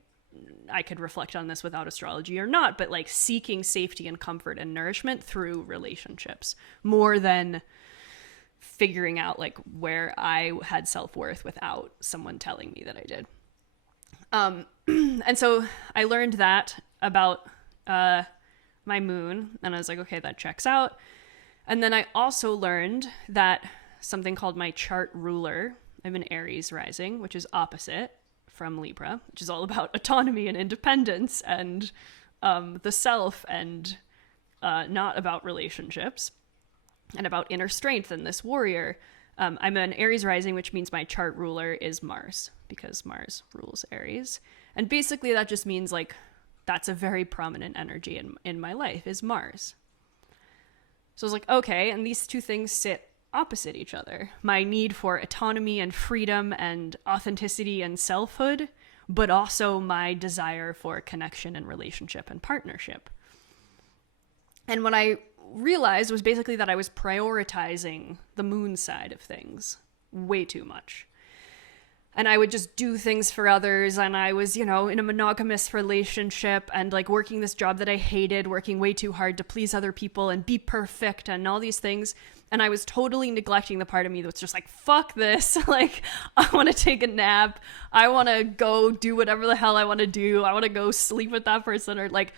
I could reflect on this without astrology or not, but like seeking safety and comfort and nourishment through relationships more than figuring out like where I had self-worth without someone telling me that I did. And so I learned that about my moon, and I was like, okay, that checks out. And then I also learned that something called my chart ruler, I'm an Aries rising, which is opposite from Libra, which is all about autonomy and independence and the self, and not about relationships, and about inner strength and this warrior. I'm an Aries rising, which means my chart ruler is Mars, because Mars rules Aries. And basically that just means like that's a very prominent energy in my life, is Mars. So I was like, okay, and these two things sit opposite each other. My need for autonomy and freedom and authenticity and selfhood, but also my desire for connection and relationship and partnership. And what I realized was basically that I was prioritizing the moon side of things way too much. And I would just do things for others, and I was, in a monogamous relationship and like working this job that I hated, working way too hard to please other people and be perfect and all these things. And I was totally neglecting the part of me that's just like, fuck this. Like, I want to take a nap. I want to go do whatever the hell I want to do. I want to go sleep with that person, or like,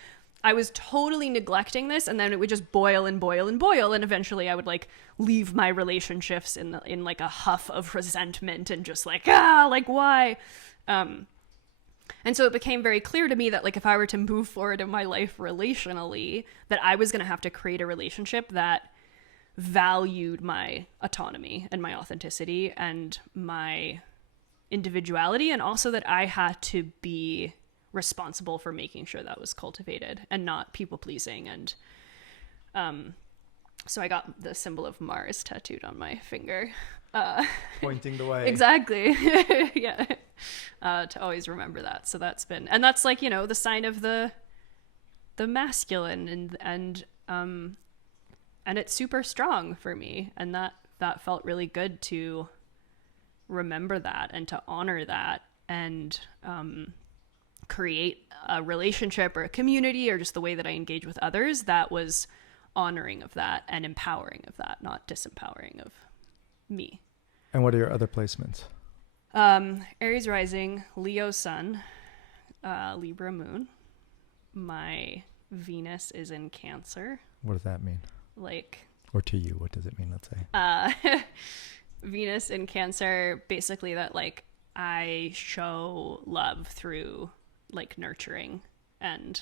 I was totally neglecting this, and then it would just boil and boil and boil, and eventually I would like leave my relationships in like a huff of resentment and just like, like why? And so it became very clear to me that like if I were to move forward in my life relationally, that I was going to have to create a relationship that valued my autonomy and my authenticity and my individuality, and also that I had to be responsible for making sure that was cultivated and not people pleasing. And so I got the symbol of Mars tattooed on my finger, pointing the way. Exactly. Yeah. To always remember that. So that's been, and that's like, the sign of the masculine, and it's super strong for me, and that felt really good to remember that and to honor that, and create a relationship or a community or just the way that I engage with others that was honoring of that and empowering of that, not disempowering of me. And what are your other placements? Aries rising, Leo sun, Libra moon. My Venus is in Cancer. What does that mean? Like, or to you, what does it mean? Let's say Venus in Cancer, basically that like I show love through like nurturing and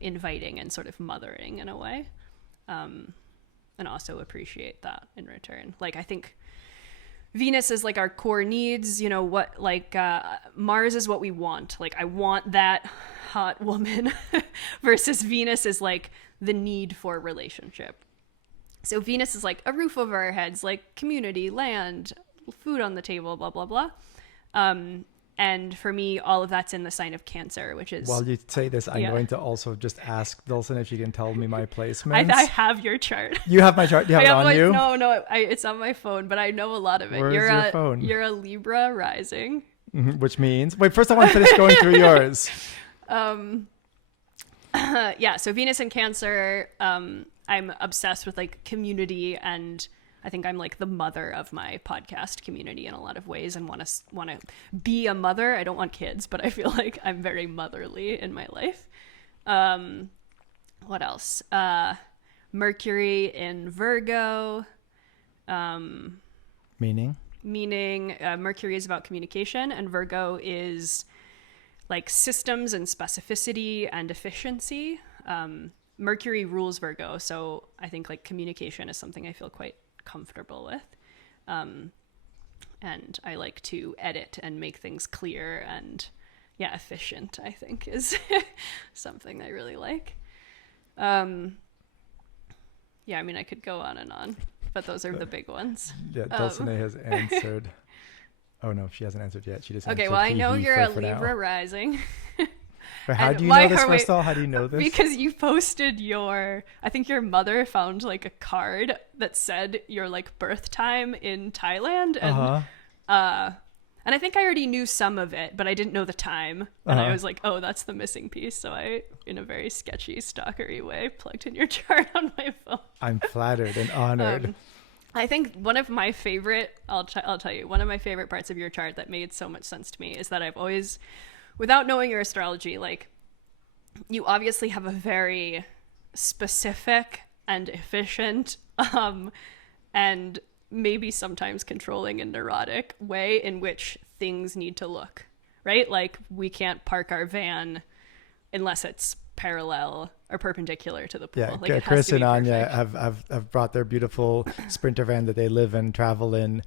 inviting and sort of mothering in a way, and also appreciate that in return. Like I think Venus is like our core needs, what like Mars is what we want. Like I want that hot woman versus Venus is like the need for relationship. So Venus is like a roof over our heads, like community, land, food on the table, blah blah blah. And for me, all of that's in the sign of Cancer, which is... While you say this, I'm going to also just ask Dulcin if you can tell me my placements. I have your chart. You have my chart? Do you have it on you? No, it's on my phone, but I know a lot of it. Where's your phone? You're a Libra rising. Mm-hmm, which means... Wait, first I want to finish going through yours. Yeah, so Venus in Cancer, I'm obsessed with like community, and I think I'm like the mother of my podcast community in a lot of ways, and want to be a mother. I don't want kids, but I feel like I'm very motherly in my life. What else? Mercury in Virgo. Meaning Mercury is about communication, and Virgo is like systems and specificity and efficiency. Mercury rules Virgo, so I think like communication is something I feel quite comfortable with, and I like to edit and make things clear and efficient, I think is something I really like. I mean I could go on and on, but those are the big ones. Dulcine has answered. Oh no, she hasn't answered yet. She just Okay, answered well, I know he, you're a for now. Libra rising. But how And do you why know this, are we- first of all? How do you know this? Because you posted I think your mother found like a card that said your like birth time in Thailand, and and I think I already knew some of it, but I didn't know the time, and I was like, oh, that's the missing piece. So I, in a very sketchy, stalkery way, plugged in your chart on my phone. I'm flattered and honored. I think one of my favorite, I'll tell you, one of my favorite parts of your chart that made so much sense to me is that I've always, without knowing your astrology, like, you obviously have a very specific and efficient, and maybe sometimes controlling and neurotic way in which things need to look, right? Like, we can't park our van unless it's parallel or perpendicular to the pool. Yeah, like, it has Chris to be and Anya perfect. have brought their beautiful Sprinter van that they live and travel in,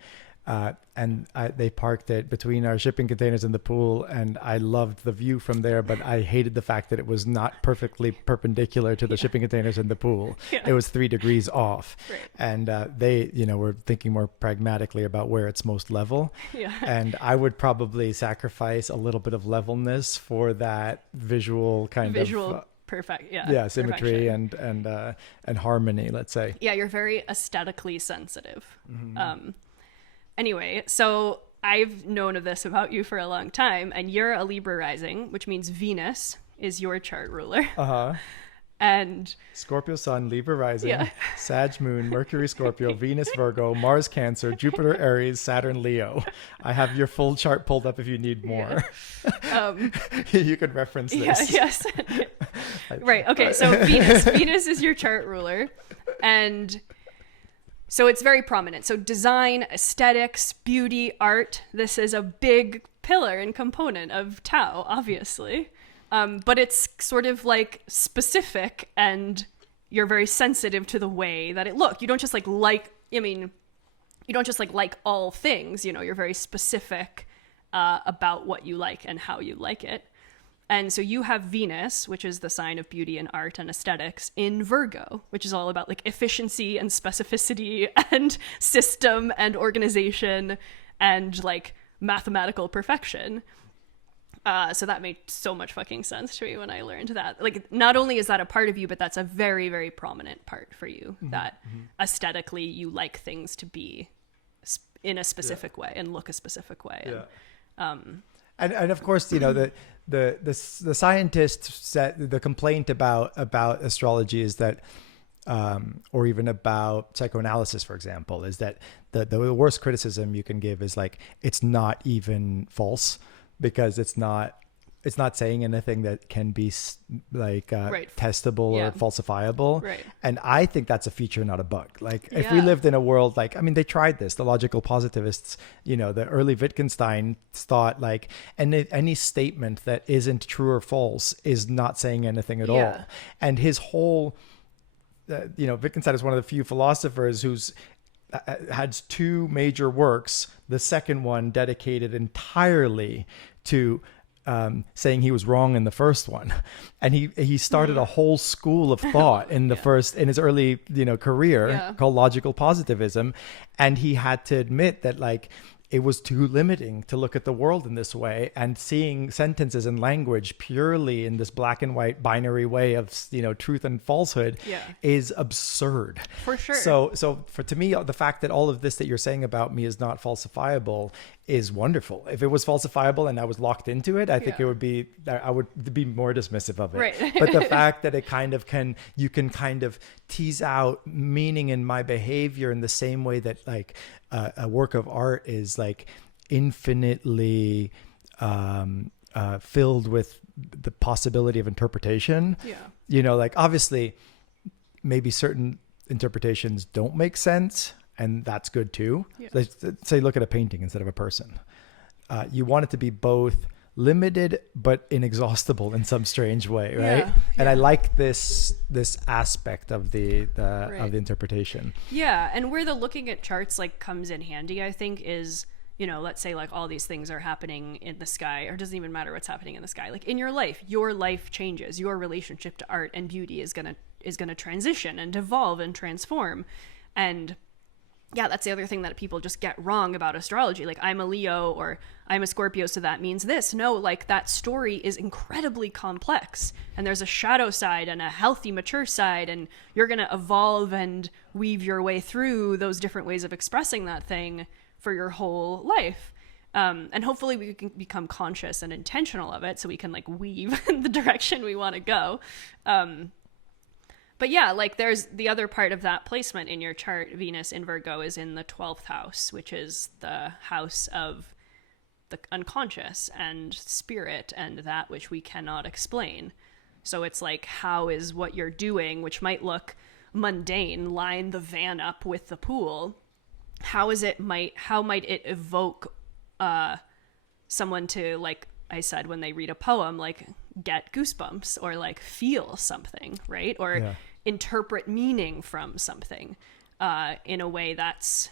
and they parked it between our shipping containers and the pool, and I loved the view from there, but I hated the fact that it was not perfectly perpendicular to the shipping containers and the pool. Yeah. It was 3 degrees off. Right. And they, were thinking more pragmatically about where it's most level. Yeah. And I would probably sacrifice a little bit of levelness for that visual kind of perfect. Yeah. symmetry perfection. and harmony, let's say. Yeah, you're very aesthetically sensitive. Anyway, so I've known of this about you for a long time, and you're a Libra rising, which means Venus is your chart ruler. And Scorpio Sun, Libra Rising, Yeah. Sag Moon, Mercury Scorpio, Venus Virgo, Mars Cancer, Jupiter Aries, Saturn Leo. I have your full chart pulled up if you need more. You can reference this. Yes. Right. Okay. So Venus is your chart ruler, and so it's very prominent. So design, aesthetics, beauty, art. This is a big pillar and component of Tao, obviously. But it's sort of like specific, and you're very sensitive to the way that it look. You don't just you don't just like all things, you're very specific about what you like and how you like it. And so you have Venus, which is the sign of beauty and art and aesthetics, in Virgo, which is all about like efficiency and specificity and system and organization and like mathematical perfection. So that made so much fucking sense to me when I learned that. Like, not only is that a part of you, but that's a very, very prominent part for you, that aesthetically you like things to be in a specific way and look a specific way. And of course, the scientists said the complaint about astrology is that, or even about psychoanalysis, for example, is that the worst criticism you can give is like, it's not even false, because it's not saying anything that can be like testable or falsifiable. Right. And I think that's a feature, not a bug. Like if we lived in a world like, I mean, they tried this, the logical positivists, the early Wittgenstein thought like, any statement that isn't true or false is not saying anything at all. And his whole, Wittgenstein is one of the few philosophers who's had 2 major works, the second one dedicated entirely to saying he was wrong in the first one. And he started a whole school of thought in in his early career called logical positivism, and he had to admit that like it was too limiting to look at the world in this way, and seeing sentences and language purely in this black and white binary way of truth and falsehood is absurd. For sure. So to me, the fact that all of this that you're saying about me is not falsifiable is wonderful. If it was falsifiable and I was locked into it, I think I would be more dismissive of it. Right. But the fact that you can kind of tease out meaning in my behavior in the same way that like a work of art is like infinitely filled with the possibility of interpretation. Like obviously maybe certain interpretations don't make sense, and that's good too. Let's say look at a painting instead of a person. You want it to be both limited but inexhaustible in some strange way, right? And I like this aspect of the of the interpretation. And where the looking at charts like comes in handy, I think, is let's say like all these things are happening in the sky, or it doesn't even matter what's happening in the sky. Like in your life changes. Your relationship to art and beauty is gonna transition and evolve and transform. And yeah, that's the other thing that people just get wrong about astrology. Like, I'm a Leo or I'm a Scorpio, so that means this. No, like, that story is incredibly complex. And there's a shadow side and a healthy, mature side. And you're going to evolve and weave your way through those different ways of expressing that thing for your whole life. And hopefully we can become conscious and intentional of it so we can, like, weave in the direction we want to go. But yeah, like, there's the other part of that placement in your chart. Venus in Virgo is in the 12th house, which is the house of the unconscious and spirit and that which we cannot explain. So it's like, how is what you're doing, which might look mundane, line the van up with the pool, how might it evoke someone to, like I said, when they read a poem, like, get goosebumps or, like, feel something, right? Or interpret meaning from something in a way that's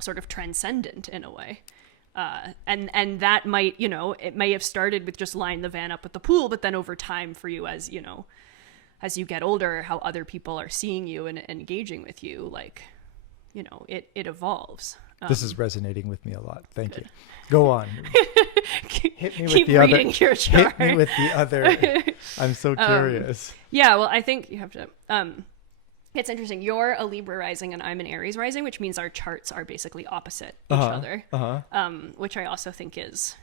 sort of transcendent in a way. And that might, you know, it may have started with just line the van up with the pool, but then over time for you, as you know, as you get older, how other people are seeing you and engaging with you, like, you know, it evolves. This is resonating with me a lot. Thank you. Go on. Hit me with Keep the reading other. Your chart. Hit me with the other. I'm so curious. Yeah, well, I think you have to. It's interesting. You're a Libra rising and I'm an Aries rising, which means our charts are basically opposite each other. Which I also think is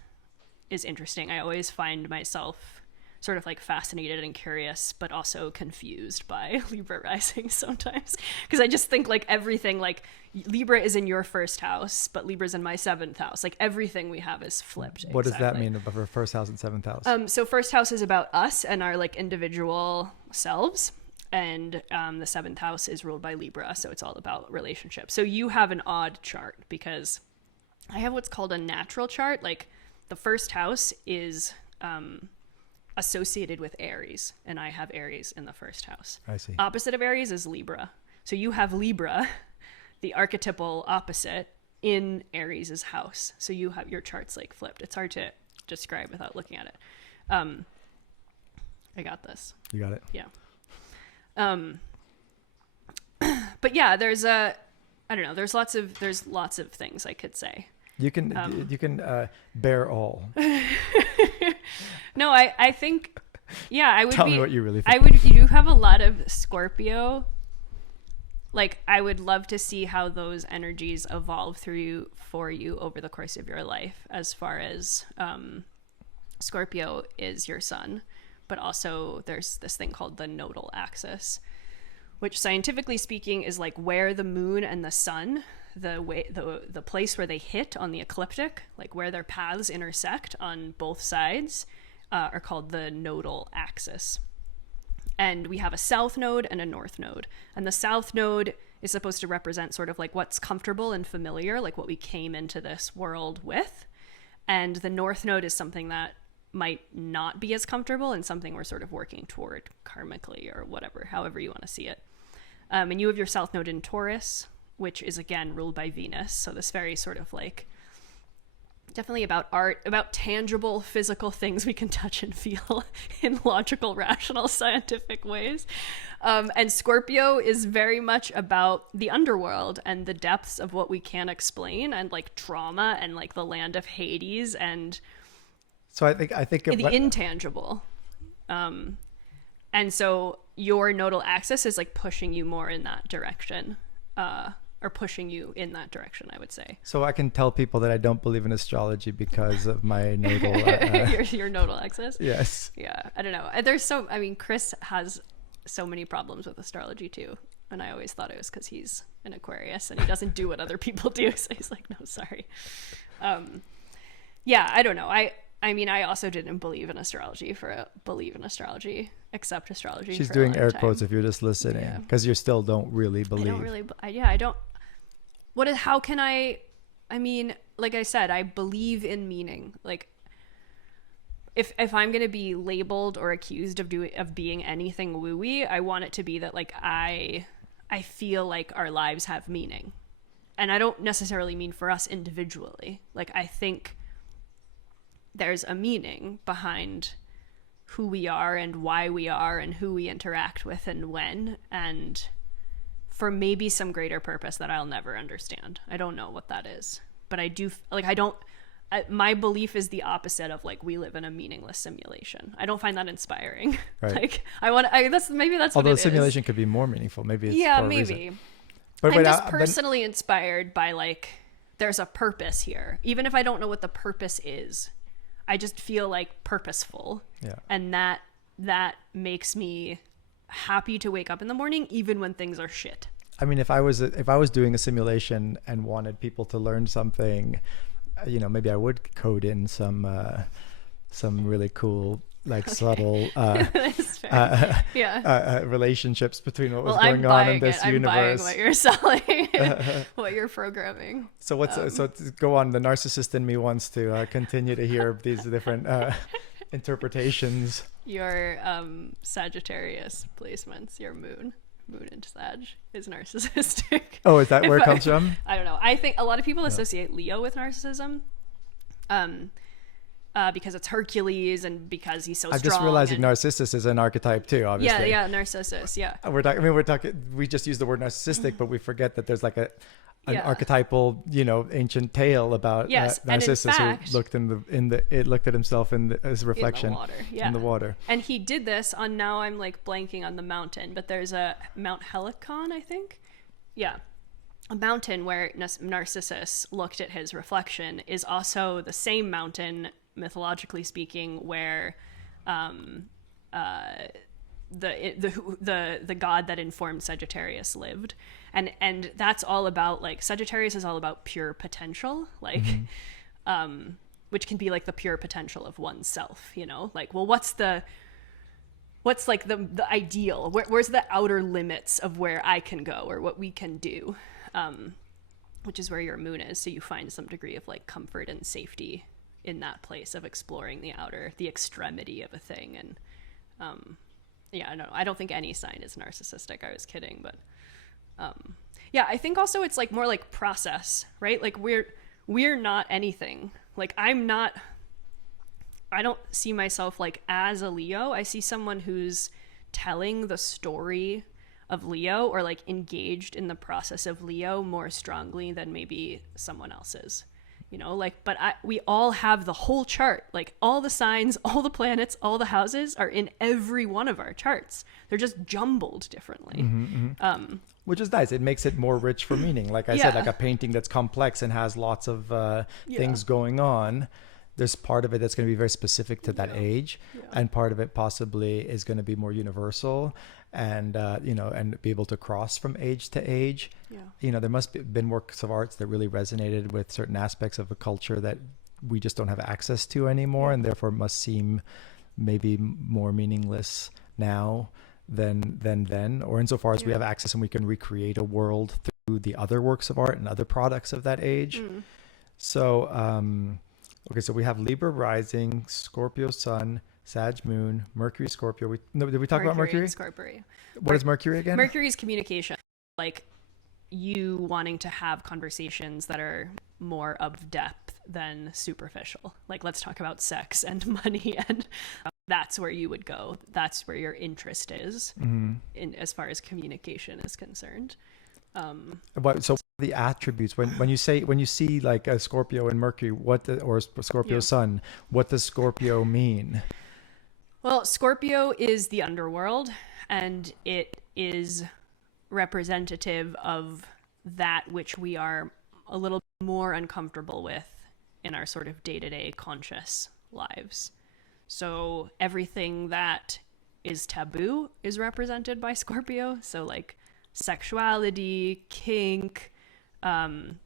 interesting. I always find myself sort of, like, fascinated and curious, but also confused by Libra rising sometimes. Because I just think, like, everything, like, Libra is in your first house, but Libra's in my 7th house. Like, everything we have is flipped. What does that mean about our first house and 7th house? So first house is about us and our, like, individual selves. And the 7th house is ruled by Libra, so it's all about relationships. So you have an odd chart because I have what's called a natural chart. Like, the first house is associated with Aries, and I have Aries in the first house. I see. Opposite of Aries is Libra. So you have Libra, the archetypal opposite, in Aries's house. So you have your charts, like, flipped. It's hard to describe without looking at it. I got this. You got it? Yeah. But yeah, there's I don't know, there's lots of things I could say. You can bear all. No, I think, yeah, I would Tell me what you really think. You do have a lot of Scorpio. Like, I would love to see how those energies evolve for you over the course of your life, as far as Scorpio is your sun, but also there's this thing called the Nodal Axis, which scientifically speaking is like where the moon and the sun, the place where they hit on the ecliptic, like where their paths intersect on both sides, are called the Nodal Axis. And we have a south node and a north node. And the south node is supposed to represent sort of like what's comfortable and familiar, like what we came into this world with. And the north node is something that might not be as comfortable and something we're sort of working toward karmically or whatever, however you want to see it. And you have your south node in Taurus, which is again ruled by Venus. So this very sort of like definitely about art, about tangible physical things we can touch and feel in logical, rational, scientific ways. And Scorpio is very much about the underworld and the depths of what we can't explain, and like trauma and like the land of Hades and so I think the intangible. And so your nodal axis is like pushing you more in that direction, or pushing you in that direction, I would say. So I can tell people that I don't believe in astrology because of my nodal. Your nodal axis? Yes. Yeah, I don't know. Chris has so many problems with astrology too. And I always thought it was because he's an Aquarius and he doesn't do what other people do. So he's like, no, sorry. Yeah, I don't know. I also didn't believe in astrology except astrology. She's for doing a long air time. quotes if you're just listening, because you still don't really believe. I don't. How can I mean, like I said, I believe in meaning. Like, if I'm going to be labeled or accused of being anything woo-y, I want it to be that like I feel like our lives have meaning. And I don't necessarily mean for us individually. Like, I think there's a meaning behind who we are and why we are and who we interact with and when. And for maybe some greater purpose that I'll never understand. I don't know what that is, but I do like, I don't, my belief is the opposite of like, we live in a meaningless simulation. I don't find that inspiring. Right. Like that's Although what it simulation is. could be more meaningful. Maybe it's Yeah, for a maybe. reason. But I'm just personally inspired by like, there's a purpose here. Even if I don't know what the purpose is, I just feel like purposeful. Yeah. And that makes me happy to wake up in the morning, even when things are shit. I mean, if I was doing a simulation and wanted people to learn something, maybe I would code in some really cool, like subtle relationships between what was going on in this universe. I'm buying what you're selling, what you're programming. So so to go on, the narcissist in me wants to continue to hear these different interpretations. Your Sagittarius placements, your moon in Sag is narcissistic. Oh, is that where it comes from? I don't know. I think a lot of people associate Leo with narcissism. Because it's Hercules and because he's so strong. I'm just realizing Narcissus is an archetype too, obviously. Yeah, Narcissus, yeah. We just use the word narcissistic, but we forget that there's like an archetypal, ancient tale about Narcissus who looked at himself in his reflection in the water. And he did this on, now I'm like blanking on the mountain, but there's a Mount Helicon, I think. Yeah. A mountain where Narcissus looked at his reflection is also the same mountain, mythologically speaking, where the god that informed Sagittarius lived, and that's all about, like, Sagittarius is all about pure potential, like which can be like the pure potential of oneself, like, well, what's like the ideal, where's the outer limits of where I can go or what we can do, which is where your moon is. So you find some degree of like comfort and safety in that place of exploring the extremity of a thing. And I don't think any sign is narcissistic. I was kidding, but I think also it's like more like process, right? Like we're not anything. Like I don't see myself like as a Leo. I see someone who's telling the story of Leo, or like engaged in the process of Leo more strongly than maybe someone else is, but we all have the whole chart, like all the signs, all the planets, all the houses are in every one of our charts. They're just jumbled differently. Which is nice. It makes it more rich for meaning. Like I said, like a painting that's complex and has lots of things going on. There's part of it that's going to be very specific to that age, and part of it possibly is going to be more universal, and and be able to cross from age to age. There must have been works of arts that really resonated with certain aspects of a culture that we just don't have access to anymore, and therefore must seem maybe more meaningless now than then, or insofar as we have access and we can recreate a world through the other works of art and other products of that age. So okay, so we have Libra Rising, Scorpio Sun, Sag Moon, Mercury Scorpio. Did we talk about Mercury? Scorpio. What is Mercury again? Mercury is communication, like you wanting to have conversations that are more of depth than superficial. Like, let's talk about sex and money, and that's where you would go. That's where your interest is in as far as communication is concerned. So the attributes when you see like a Scorpio and Mercury, or Scorpio Sun, what does Scorpio mean? Well, Scorpio is the underworld, and it is representative of that which we are a little more uncomfortable with in our sort of day-to-day conscious lives. So everything that is taboo is represented by Scorpio. So like sexuality, kink, and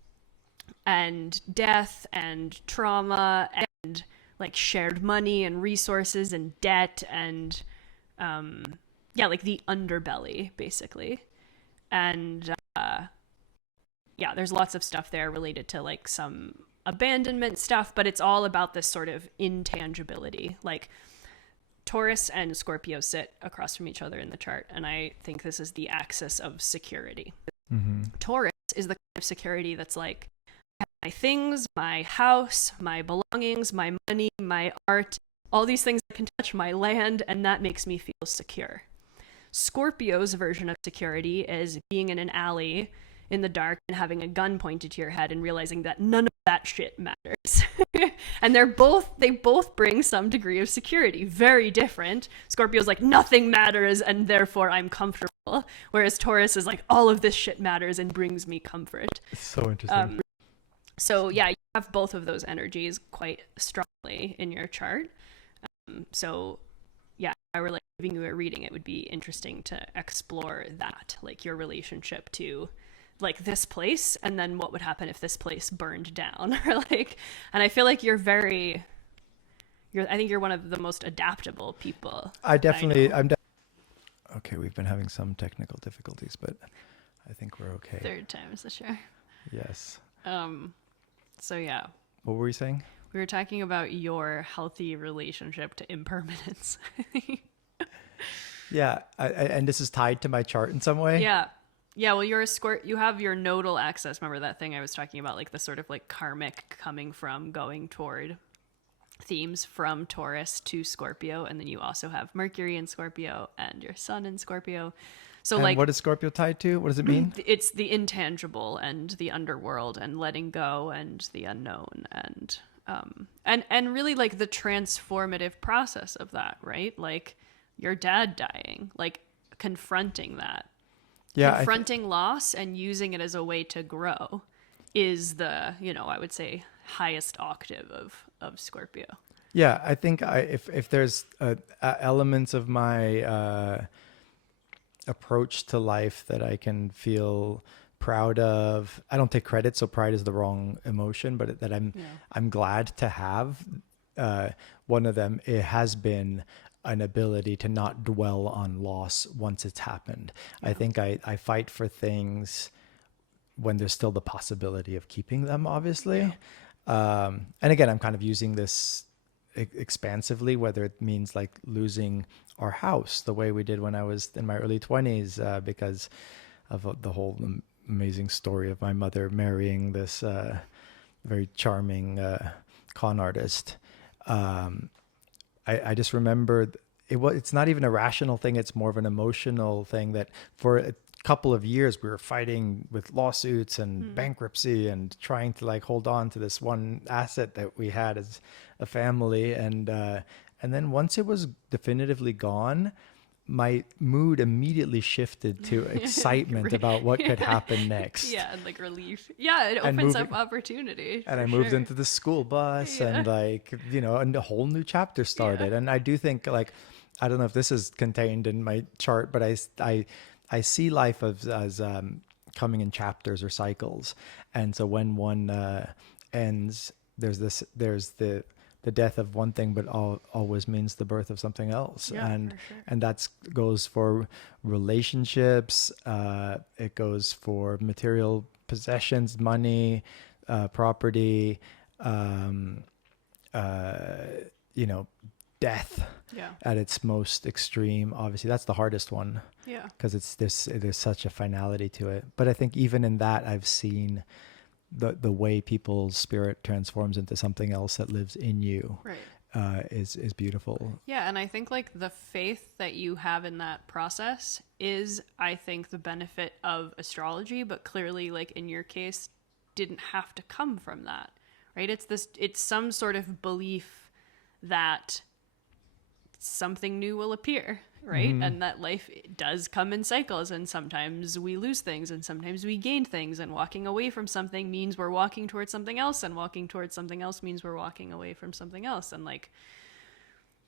death and trauma, and like shared money and resources and debt, and like the underbelly basically. And there's lots of stuff there related to like some abandonment stuff, but it's all about this sort of intangibility. Like Taurus and Scorpio sit across from each other in the chart, and I think this is the axis of security. Taurus is the kind of security that's like, I have my things, my house, my belongings, my money, my art, all these things that can touch my land, and that makes me feel secure. Scorpio's version of security is being in an alley in the dark and having a gun pointed to your head and realizing that none of that shit matters. And they both bring some degree of security. Very different. Scorpio's like, nothing matters and therefore I'm comfortable. Whereas Taurus is like, all of this shit matters and brings me comfort. So interesting. So yeah, you have both of those energies quite strongly in your chart. So yeah, if I were like giving you a reading, it would be interesting to explore that, like your relationship to like this place, and then what would happen if this place burned down, or like, and I feel like I think you're one of the most adaptable people. Okay, we've been having some technical difficulties, but I think we're okay. Third time's the charm. Yes. So yeah. What were you saying? We were talking about your healthy relationship to impermanence. Yeah, and this is tied to my chart in some way. Yeah. Yeah, well, you have your nodal axis. Remember that thing I was talking about, like the sort of like karmic coming from going toward themes from Taurus to Scorpio, and then you also have Mercury in Scorpio and your sun in Scorpio. So, and like, what is Scorpio tied to? What does it mean? It's the intangible and the underworld and letting go and the unknown and really like the transformative process of that, right? Like your dad dying, like confronting that. Yeah, confronting loss and using it as a way to grow is the, I would say highest octave of Scorpio. Yeah, I think if there's elements of my approach to life that I can feel proud of, I don't take credit, so pride is the wrong emotion, but that I'm glad to have. One of them, it has been an ability to not dwell on loss once it's happened. Yeah. I think I fight for things when there's still the possibility of keeping them, obviously. Yeah. And again, I'm kind of using this expansively, whether it means like losing our house the way we did when I was in my early 20s, because of the whole amazing story of my mother marrying this very charming con artist. I just remember it's not even a rational thing. It's more of an emotional thing that for a couple of years we were fighting with lawsuits and bankruptcy and trying to like hold on to this one asset that we had as a family. And then once it was definitively gone, my mood immediately shifted to excitement about what could happen next. Yeah, and like relief. Yeah, it opens up opportunity. And I moved into the school bus and like, and a whole new chapter started. Yeah. And I do think like, I don't know if this is contained in my chart, but I see life as coming in chapters or cycles. And so when one ends, there's the death of one thing, but always means the birth of something else. Yeah, and sure. And that goes for relationships. It goes for material possessions, money, property, death at its most extreme. Obviously, that's the hardest one. Yeah, because there's such a finality to it. But I think even in that, I've seen the way people's spirit transforms into something else that lives in you, right, is beautiful. Yeah, and I think like the faith that you have in that process is, I think, the benefit of astrology, but clearly, like in your case, didn't have to come from that, right? It's some sort of belief that something new will appear, right? Mm-hmm. And that life does come in cycles, and sometimes we lose things and sometimes we gain things, and walking away from something means we're walking towards something else, and walking towards something else means we're walking away from something else. And like,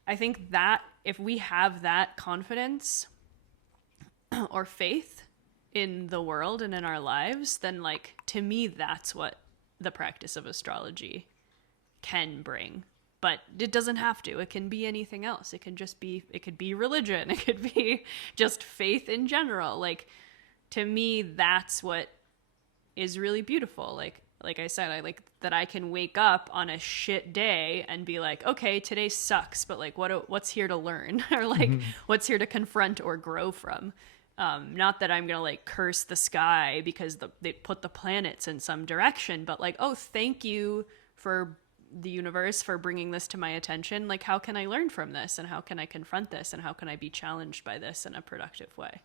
I think that if we have that confidence or faith in the world and in our lives, then like, to me, that's what the practice of astrology can bring. But it doesn't have to. It can be anything else. It could be religion. It could be just faith in general. Like, to me, that's what is really beautiful. Like I said, I like that I can wake up on a shit day and be like, okay, today sucks, but like, what's here to learn? Or like, what's here to confront or grow from? Not that I'm going to like curse the sky because they put the planets in some direction, but like, oh, thank you for the universe for bringing this to my attention. Like, how can I learn from this, and how can I confront this, and how can I be challenged by this in a productive way?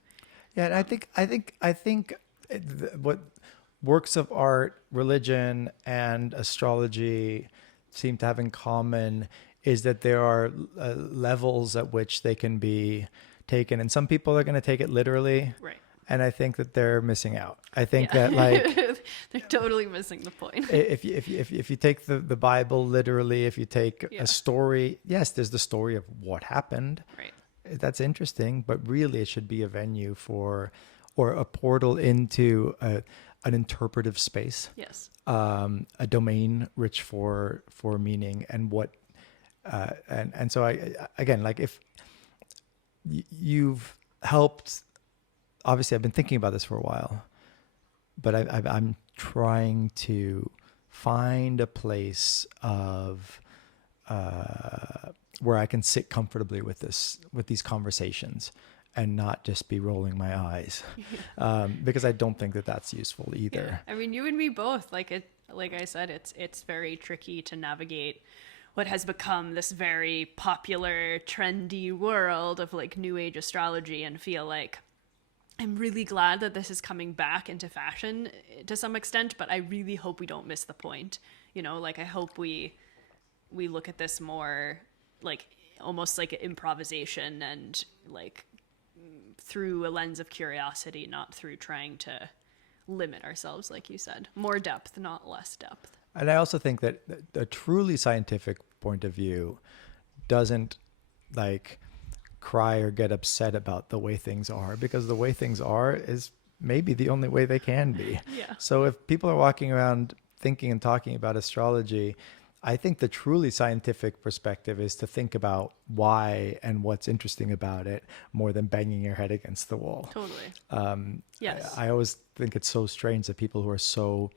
Yeah, and I think what works of art, religion, and astrology seem to have in common is that there are levels at which they can be taken, and some people are going to take it literally, Right. and I think that they're missing out. I think that like they're totally missing the point. if you take the Bible literally, if you take a story, yes, there's the story of what happened. Right. That's interesting, but really it should be a venue for, or a portal into an interpretive space. Yes. A domain rich for meaning and what, and so I again, like if you've helped, obviously I've been thinking about this for a while, but I'm trying to find a place of where I can sit comfortably with these conversations and not just be rolling my eyes, because I don't think that that's useful either. Yeah. I mean, you and me both. Like I said, it's very tricky to navigate what has become this very popular, trendy world of like New Age astrology, and feel like I'm really glad that this is coming back into fashion to some extent, but I really hope we don't miss the point. You know, like I hope we look at this more like almost like an improvisation, and like through a lens of curiosity, not through trying to limit ourselves, like you said. More depth, not less depth. And I also think that a truly scientific point of view doesn't like cry or get upset about the way things are, because the way things are is maybe the only way they can be. Yeah. So if people are walking around thinking and talking about astrology, I think the truly scientific perspective is to think about why and what's interesting about it more than banging your head against the wall. Totally. Yes. I always think it's so strange that people who are so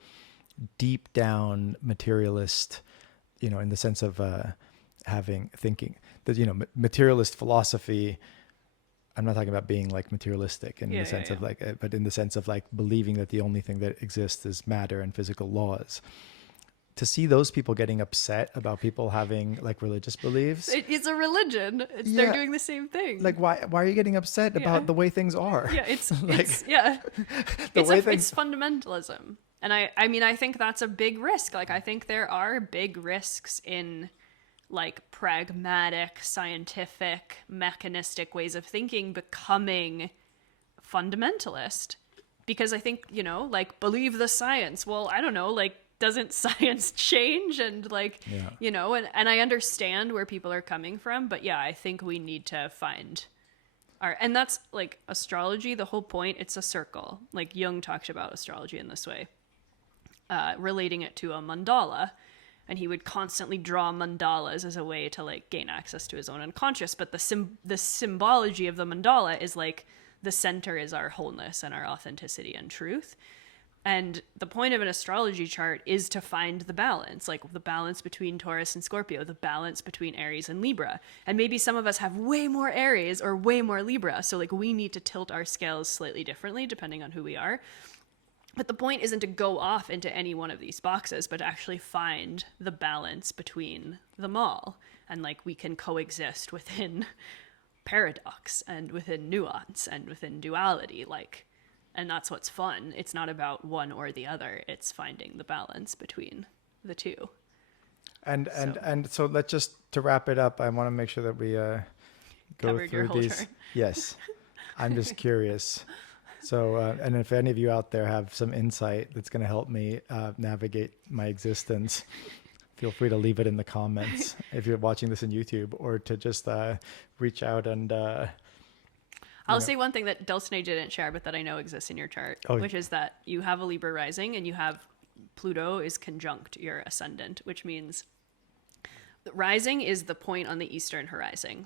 deep down materialist, you know, in the sense of thinking that, you know, materialist philosophy. I'm not talking about being like materialistic in the sense of like, but in the sense of like believing that the only thing that exists is matter and physical laws. To see those people getting upset about people having like religious beliefs. It's a religion. They're doing the same thing. Like, why are you getting upset about the way things are? Yeah, it's like, it's fundamentalism. And I mean, I think that's a big risk. Like, I think there are big risks in like pragmatic, scientific, mechanistic ways of thinking becoming fundamentalist. Because I think, you know, like, believe the science. Well, I don't know, like, doesn't science change? And like, you know, and I understand where people are coming from, but yeah, I think we need to find and that's like astrology. The whole point, it's a circle. Like Jung talked about astrology in this way, relating it to a mandala, and he would constantly draw mandalas as a way to like gain access to his own unconscious. But the symbology of the mandala is like the center is our wholeness and our authenticity and truth. And the point of an astrology chart is to find the balance, like the balance between Taurus and Scorpio, the balance between Aries and Libra. And maybe some of us have way more Aries or way more Libra. So like we need to tilt our scales slightly differently depending on who we are. But the point isn't to go off into any one of these boxes, but to actually find the balance between them all. And like we can coexist within paradox and within nuance and within duality, like. And that's what's fun. It's not about one or the other. It's finding the balance between the two. And so let's just, to wrap it up, I want to make sure that we go covered through your whole these. chart. Yes, I'm just curious. So, and if any of you out there have some insight that's going to help me navigate my existence, feel free to leave it in the comments if you're watching this on YouTube, or to just reach out and... I'll say one thing that Dulcinea didn't share, but that I know exists in your chart, which is that you have a Libra rising and you have Pluto is conjunct your ascendant, which means rising is the point on the eastern horizon.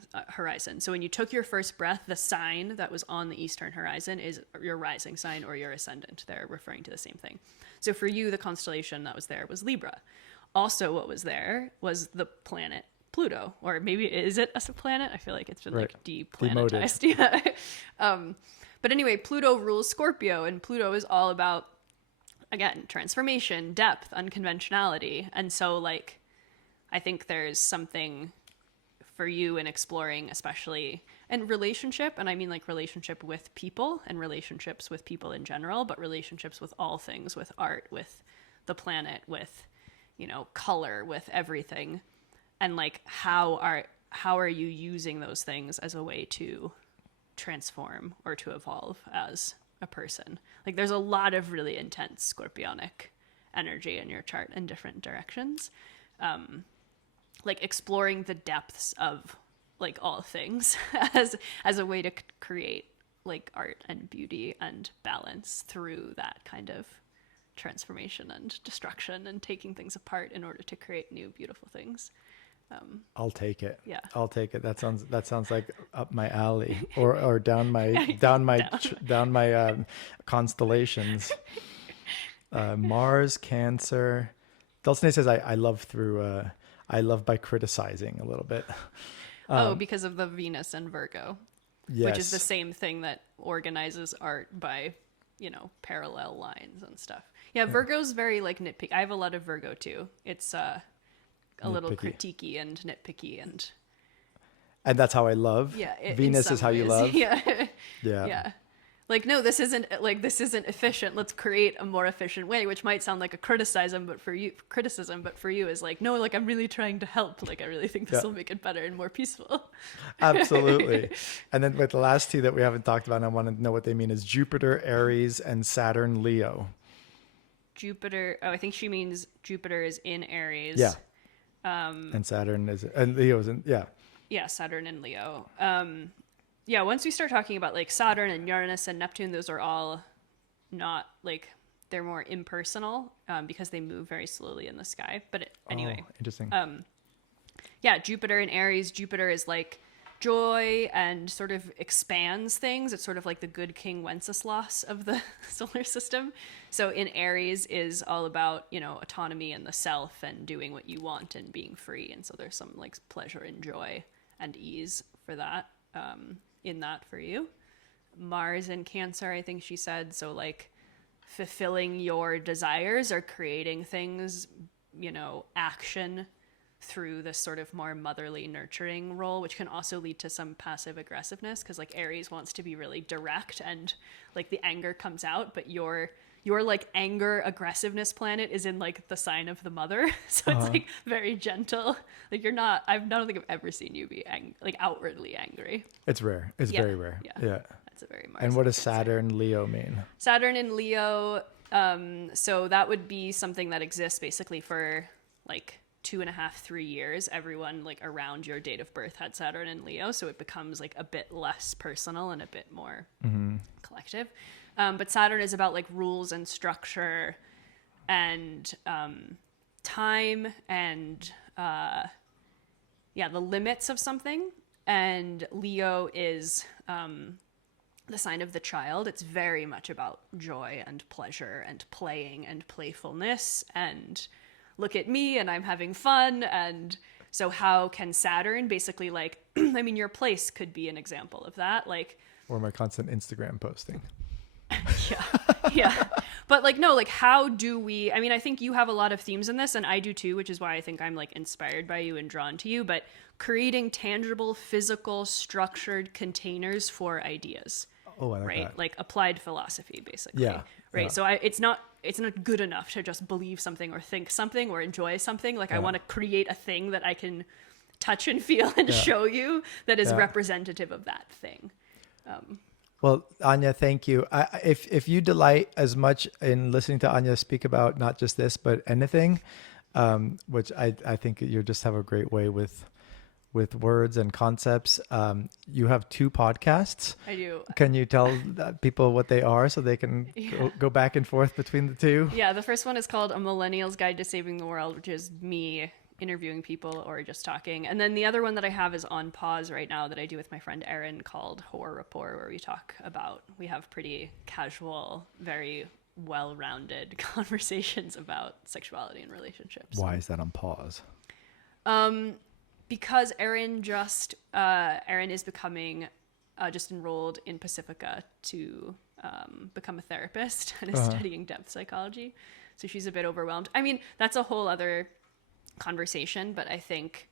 So when you took your first breath, the sign that was on the eastern horizon is your rising sign or your ascendant. They're referring to the same thing. So for you, the constellation that was there was Libra. Also, what was there was the planet Pluto, or maybe is it a planet? I feel like it's been like deplanetized. Yeah. But anyway, Pluto rules Scorpio, and Pluto is all about, again, transformation, depth, unconventionality. And so like I think there's something for you in exploring, especially in relationship, and I mean like relationship with people and relationships with people in general, but relationships with all things, with art, with the planet, with, you know, color, with everything. And like how are you using those things as a way to transform or to evolve as a person? Like there's a lot of really intense scorpionic energy in your chart in different directions. Like exploring the depths of like all things as a way to create like art and beauty and balance through that kind of transformation and destruction and taking things apart in order to create new beautiful things. I'll take it. Yeah. I'll take it. That sounds like up my alley or down my constellations. Mars, Cancer. Dulcinea says I love through I love by criticizing a little bit. Because of the Venus and Virgo. Yes. Which is the same thing that organizes art by, you know, parallel lines and stuff. Yeah, Virgo's very like nitpicky. I have a lot of Virgo too. It's a little critiquey and nitpicky and that's how I love. Yeah, Venus is how you love. Yeah. Yeah. Like, no, this isn't efficient. Let's create a more efficient way, which might sound like a criticism, but for you is like, no, like I'm really trying to help. Like I really think this will make it better and more peaceful. Absolutely. And then with the last two that we haven't talked about, and I want to know what they mean, is Jupiter, Aries, and Saturn, Leo. Jupiter. Oh, I think she means Jupiter is in Aries. Yeah. And Saturn and Leo's in, yeah. Yeah, Saturn and Leo. Yeah, once we start talking about like Saturn and Uranus and Neptune, those are all not like, they're more impersonal because they move very slowly in the sky. But anyway. Interesting. Yeah, Jupiter in Aries. Jupiter is like joy and sort of expands things. It's sort of like the good King Wenceslas of the solar system. So in Aries is all about, you know, autonomy and the self and doing what you want and being free. And so there's some like pleasure and joy and ease for that. In that for you. Mars in Cancer, I think she said, so like fulfilling your desires or creating things, you know, action through this sort of more motherly nurturing role, which can also lead to some passive aggressiveness because like Aries wants to be really direct and like the anger comes out, but your like anger aggressiveness planet is in like the sign of the mother. So it's like very gentle. Like I don't think I've ever seen you be like outwardly angry. It's rare. It's very rare. Yeah. That's a very Mars. And what does Saturn, Leo mean? Saturn in Leo. So that would be something that exists basically for like 2.5, 3 years. Everyone like around your date of birth had Saturn in Leo. So it becomes like a bit less personal and a bit more collective. But Saturn is about like rules and structure and time and the limits of something. And Leo is the sign of the child. It's very much about joy and pleasure and playing and playfulness and look at me and I'm having fun. And so how can Saturn basically like, I mean, your place could be an example of that. Like, or my constant Instagram posting. Yeah. But like, no, like how do we, I mean, I think you have a lot of themes in this and I do too, which is why I think I'm like inspired by you and drawn to you, but creating tangible, physical, structured containers for ideas. Oh, I like right? that. Like applied philosophy, basically. Yeah. Right. Yeah. So it's not good enough to just believe something or think something or enjoy something. Like I want to create a thing that I can touch and feel and show you that is representative of that thing. Well, Anya, thank you. If you delight as much in listening to Anya speak about not just this, but anything, which I think you just have a great way with words and concepts. You have 2 podcasts. I do. Can you tell people what they are so they can go back and forth between the 2? Yeah, the first one is called A Millennial's Guide to Saving the World, which is me interviewing people or just talking. And then the other one that I have is on pause right now that I do with my friend Erin called Horror Rapport, where we have pretty casual, very well-rounded conversations about sexuality and relationships. Why is that on pause? Because Erin is becoming just enrolled in Pacifica to become a therapist and is studying depth psychology. So she's a bit overwhelmed. I mean, that's a whole other conversation, but I think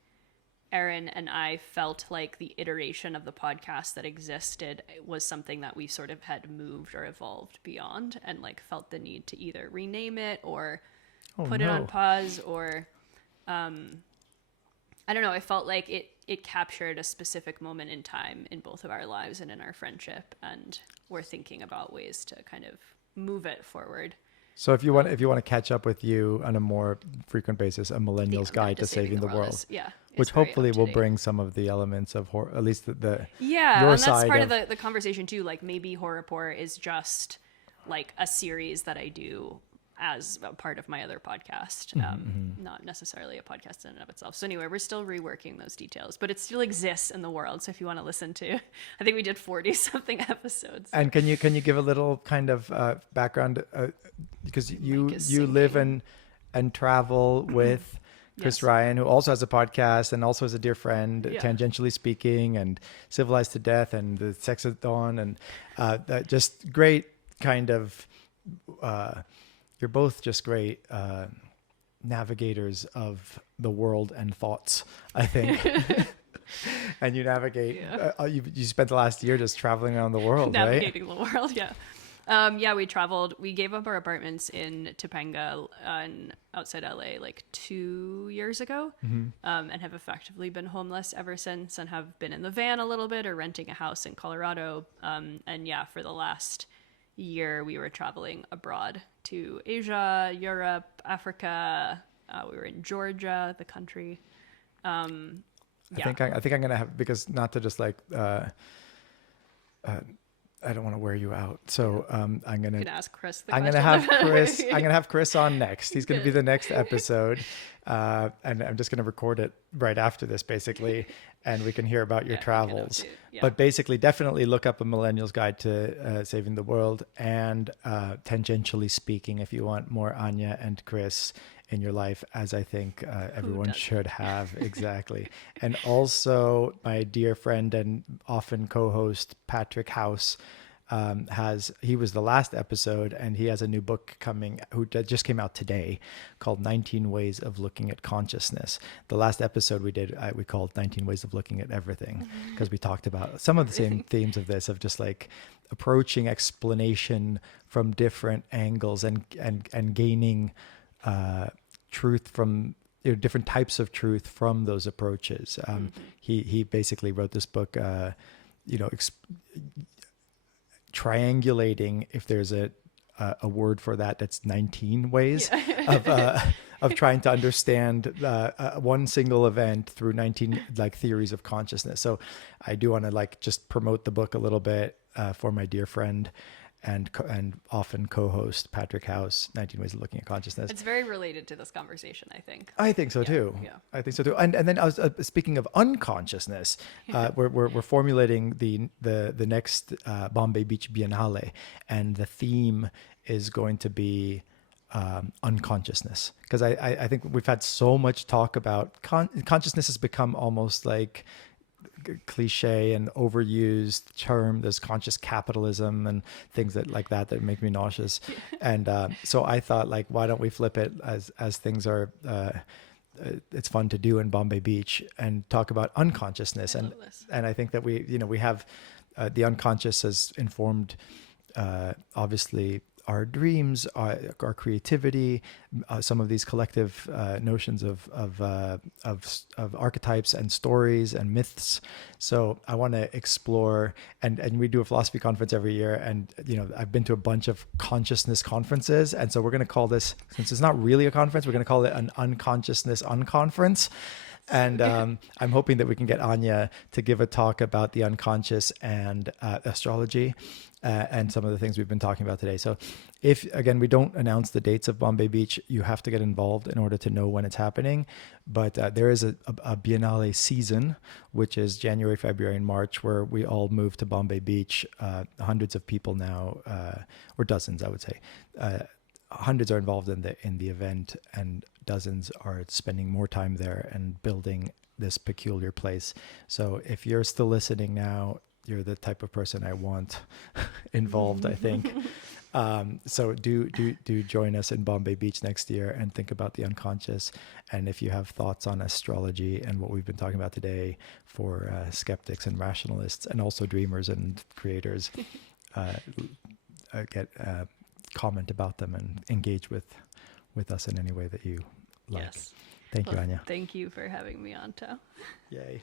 Erin and I felt like the iteration of the podcast that existed was something that we sort of had moved or evolved beyond, and like felt the need to either rename it or put it on pause, or I don't know. I felt like it captured a specific moment in time in both of our lives and in our friendship, and we're thinking about ways to kind of move it forward. So if you want to catch up with you on a more frequent basis, A Millennial's Guide to Saving the World, which hopefully will bring some of the elements of at least the your and that's side part of the conversation too. Like maybe Horror is just like a series that I do as a part of my other podcast, not necessarily a podcast in and of itself. So anyway, we're still reworking those details, but it still exists in the world. So if you want to listen to, I think we did 40 something episodes. And can you give a little kind of background, because you live and travel with Chris Ryan, who also has a podcast and also is a dear friend, tangentially speaking, and Civilized to Death and the Sex at Dawn, and just great kind of. You're both just great navigators of the world and thoughts, I think. And you navigate. You spent the last year just traveling around the world, navigating the world. We traveled. We gave up our apartments in Topanga outside LA like 2 years ago, and have effectively been homeless ever since, and have been in the van a little bit or renting a house in Colorado. For the last year we were traveling abroad to Asia, Europe, Africa. We were in Georgia, the country. I think I'm gonna have, because not to just like I don't want to wear you out, so I'm gonna ask Chris. I'm gonna have Chris on next. He's gonna be the next episode, and I'm just gonna record it right after this, basically, and we can hear about your travels. But basically, definitely look up A Millennial's Guide to Saving the World, and tangentially speaking, if you want more Anya and Chris in your life, as I think everyone should have. Exactly. And also my dear friend and often co-host Patrick House he was the last episode, and he has a new book coming that just came out today called 19 Ways of Looking at Consciousness. The last episode we did, we called 19 Ways of Looking at Everything, because we talked about some of the same themes of this, of just like approaching explanation from different angles and gaining truth from different types of truth from those approaches. He basically wrote this book, triangulating, if there's a word for that's 19 ways of trying to understand one single event through 19 like theories of consciousness. So I do want to like just promote the book a little bit for my dear friend and often co-host Patrick House, 19 Ways of Looking at Consciousness. It's very related to this conversation, I think. I think so too. Yeah. I think so too. And then I was speaking of unconsciousness, we're formulating the next Bombay Beach Biennale, and the theme is going to be unconsciousness, because I think we've had so much talk about consciousness has become almost like cliche and overused term. There's conscious capitalism and things that make me nauseous. And so I thought, like, why don't we flip it as things are it's fun to do in Bombay Beach, and talk about unconsciousness. And I think that we have the unconscious has informed obviously our dreams, our creativity, some of these collective notions of archetypes and stories and myths. So I want to explore, and we do a philosophy conference every year, and I've been to a bunch of consciousness conferences, and so we're going to call this, since it's not really a conference, we're going to call it an unconsciousness unconference. And I'm hoping that we can get Anya to give a talk about the unconscious and astrology and some of the things we've been talking about today. So if, again, we don't announce the dates of Bombay Beach, you have to get involved in order to know when it's happening. But there is a Biennale season, which is January, February, and March, where we all move to Bombay Beach. Hundreds of people now, or dozens, I would say. Hundreds are involved in the event, and dozens are spending more time there and building this peculiar place. So if you're still listening now, you're the type of person I want involved, I think. So do join us in Bombay Beach next year and think about the unconscious. And if you have thoughts on astrology and what we've been talking about today for skeptics and rationalists, and also dreamers and creators, get comment about them and engage with us in any way that you like. Yes. Thank you, Well, Anya. thank you for having me on, Tao. Yay.